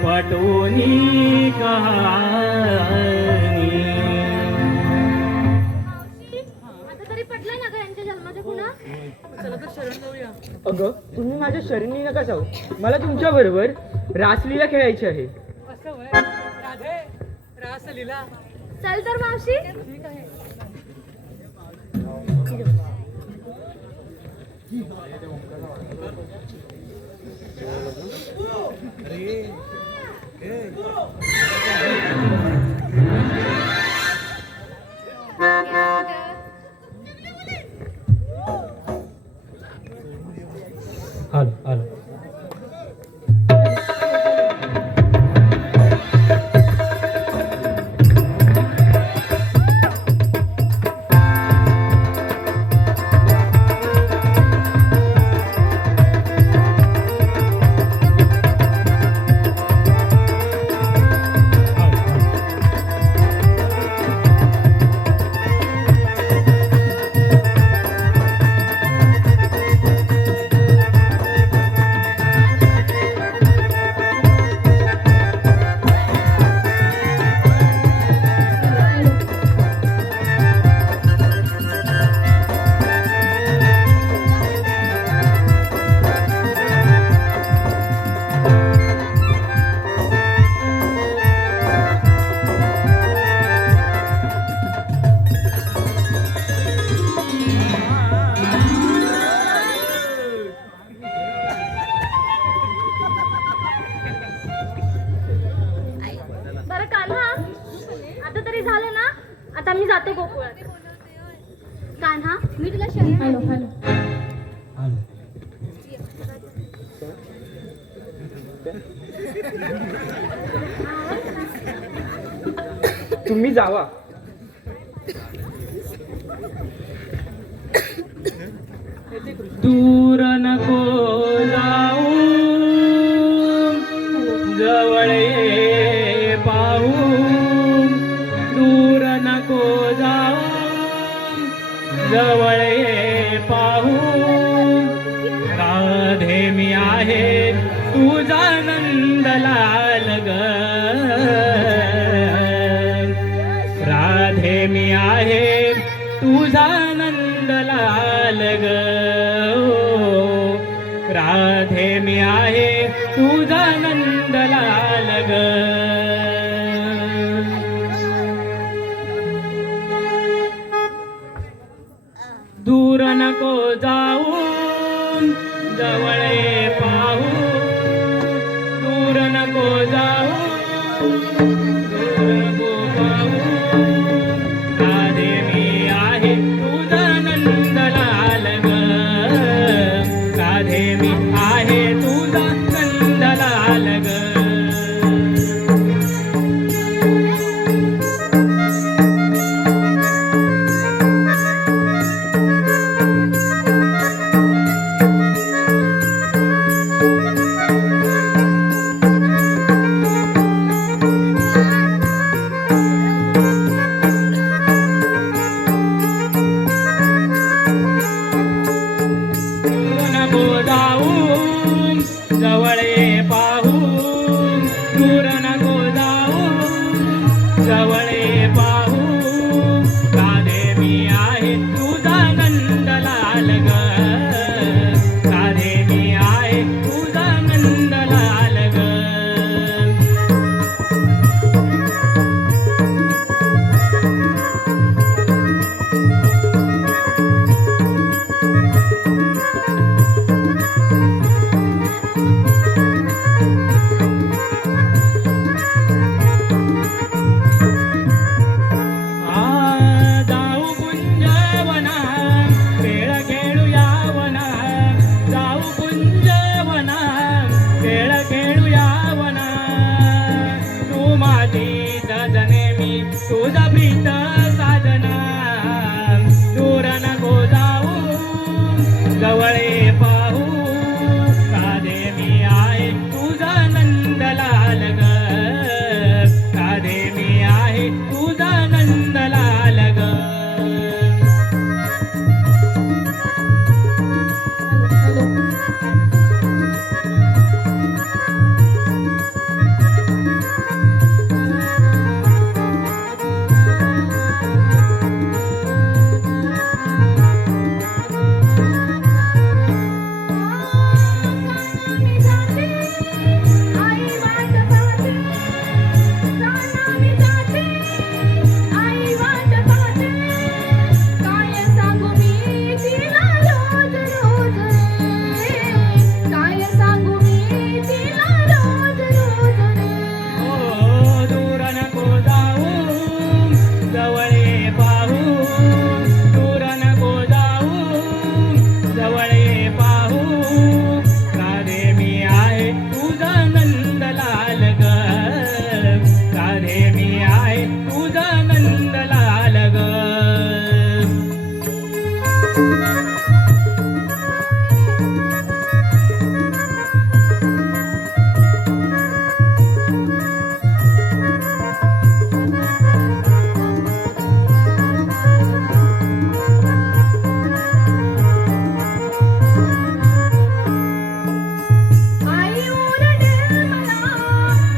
पटोनी कहाणी. आता तरी पटलं ना ग यांच्या जन्माच्या खुणा? चला तर शरण जाऊया. अगं तुम्ही माझ्या शरणी नका जाऊ. मला तुमच्या बरोबर रासलीला खेळायची आहे. असं वय राधे रासलीला. चल तर मावशी. ठीक आहे. आलो आलो. बरं कान्हा, आता तरी झालं ना? आता मी जाते गोकुळात. कान्हा, मी तुला शरण हॅलो हॅलो. तुम्ही जावा. दूर नको जाऊ, जवळ ये पाहू. दूर नको जाऊ, जवळ ये पाहू. राधे मी आहे तुझा नंदलाल ग. राधे मी आहे तुझा नंदलाल ग. राधे मी आहे तुझा नंदलाल ग. दूर नको जाऊ, जवळ ये पाहू. दूर नको जाऊ, दूर नको पाहू. राधे मी आहे तुझा नंदलाल ग. राधे मी आहे तुझा नंदलाल ग.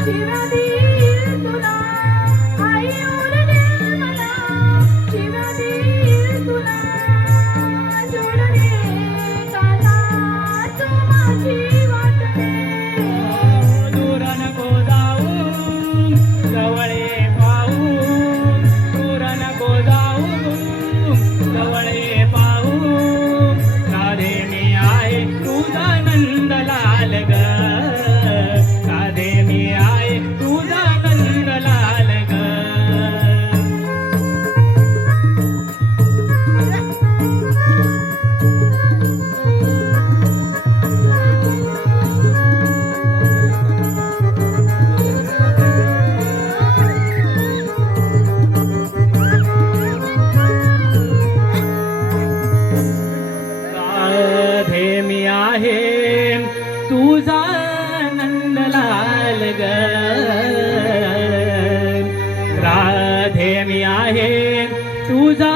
शिव्या देईल तुला आई ओरडेल मला शिव्या देईल तुला सोडणे काला तू माझी वाट रे दूर नको जाऊ जवळे पाहू दूर नको जाऊ जवळे पाहू राधे मी आहे तुझा नंदलाल ग राधे मी आहे तुझा नंदलाल ग राधे मी आहे तुझा नंदलाल ग राधे मी आहे तुझा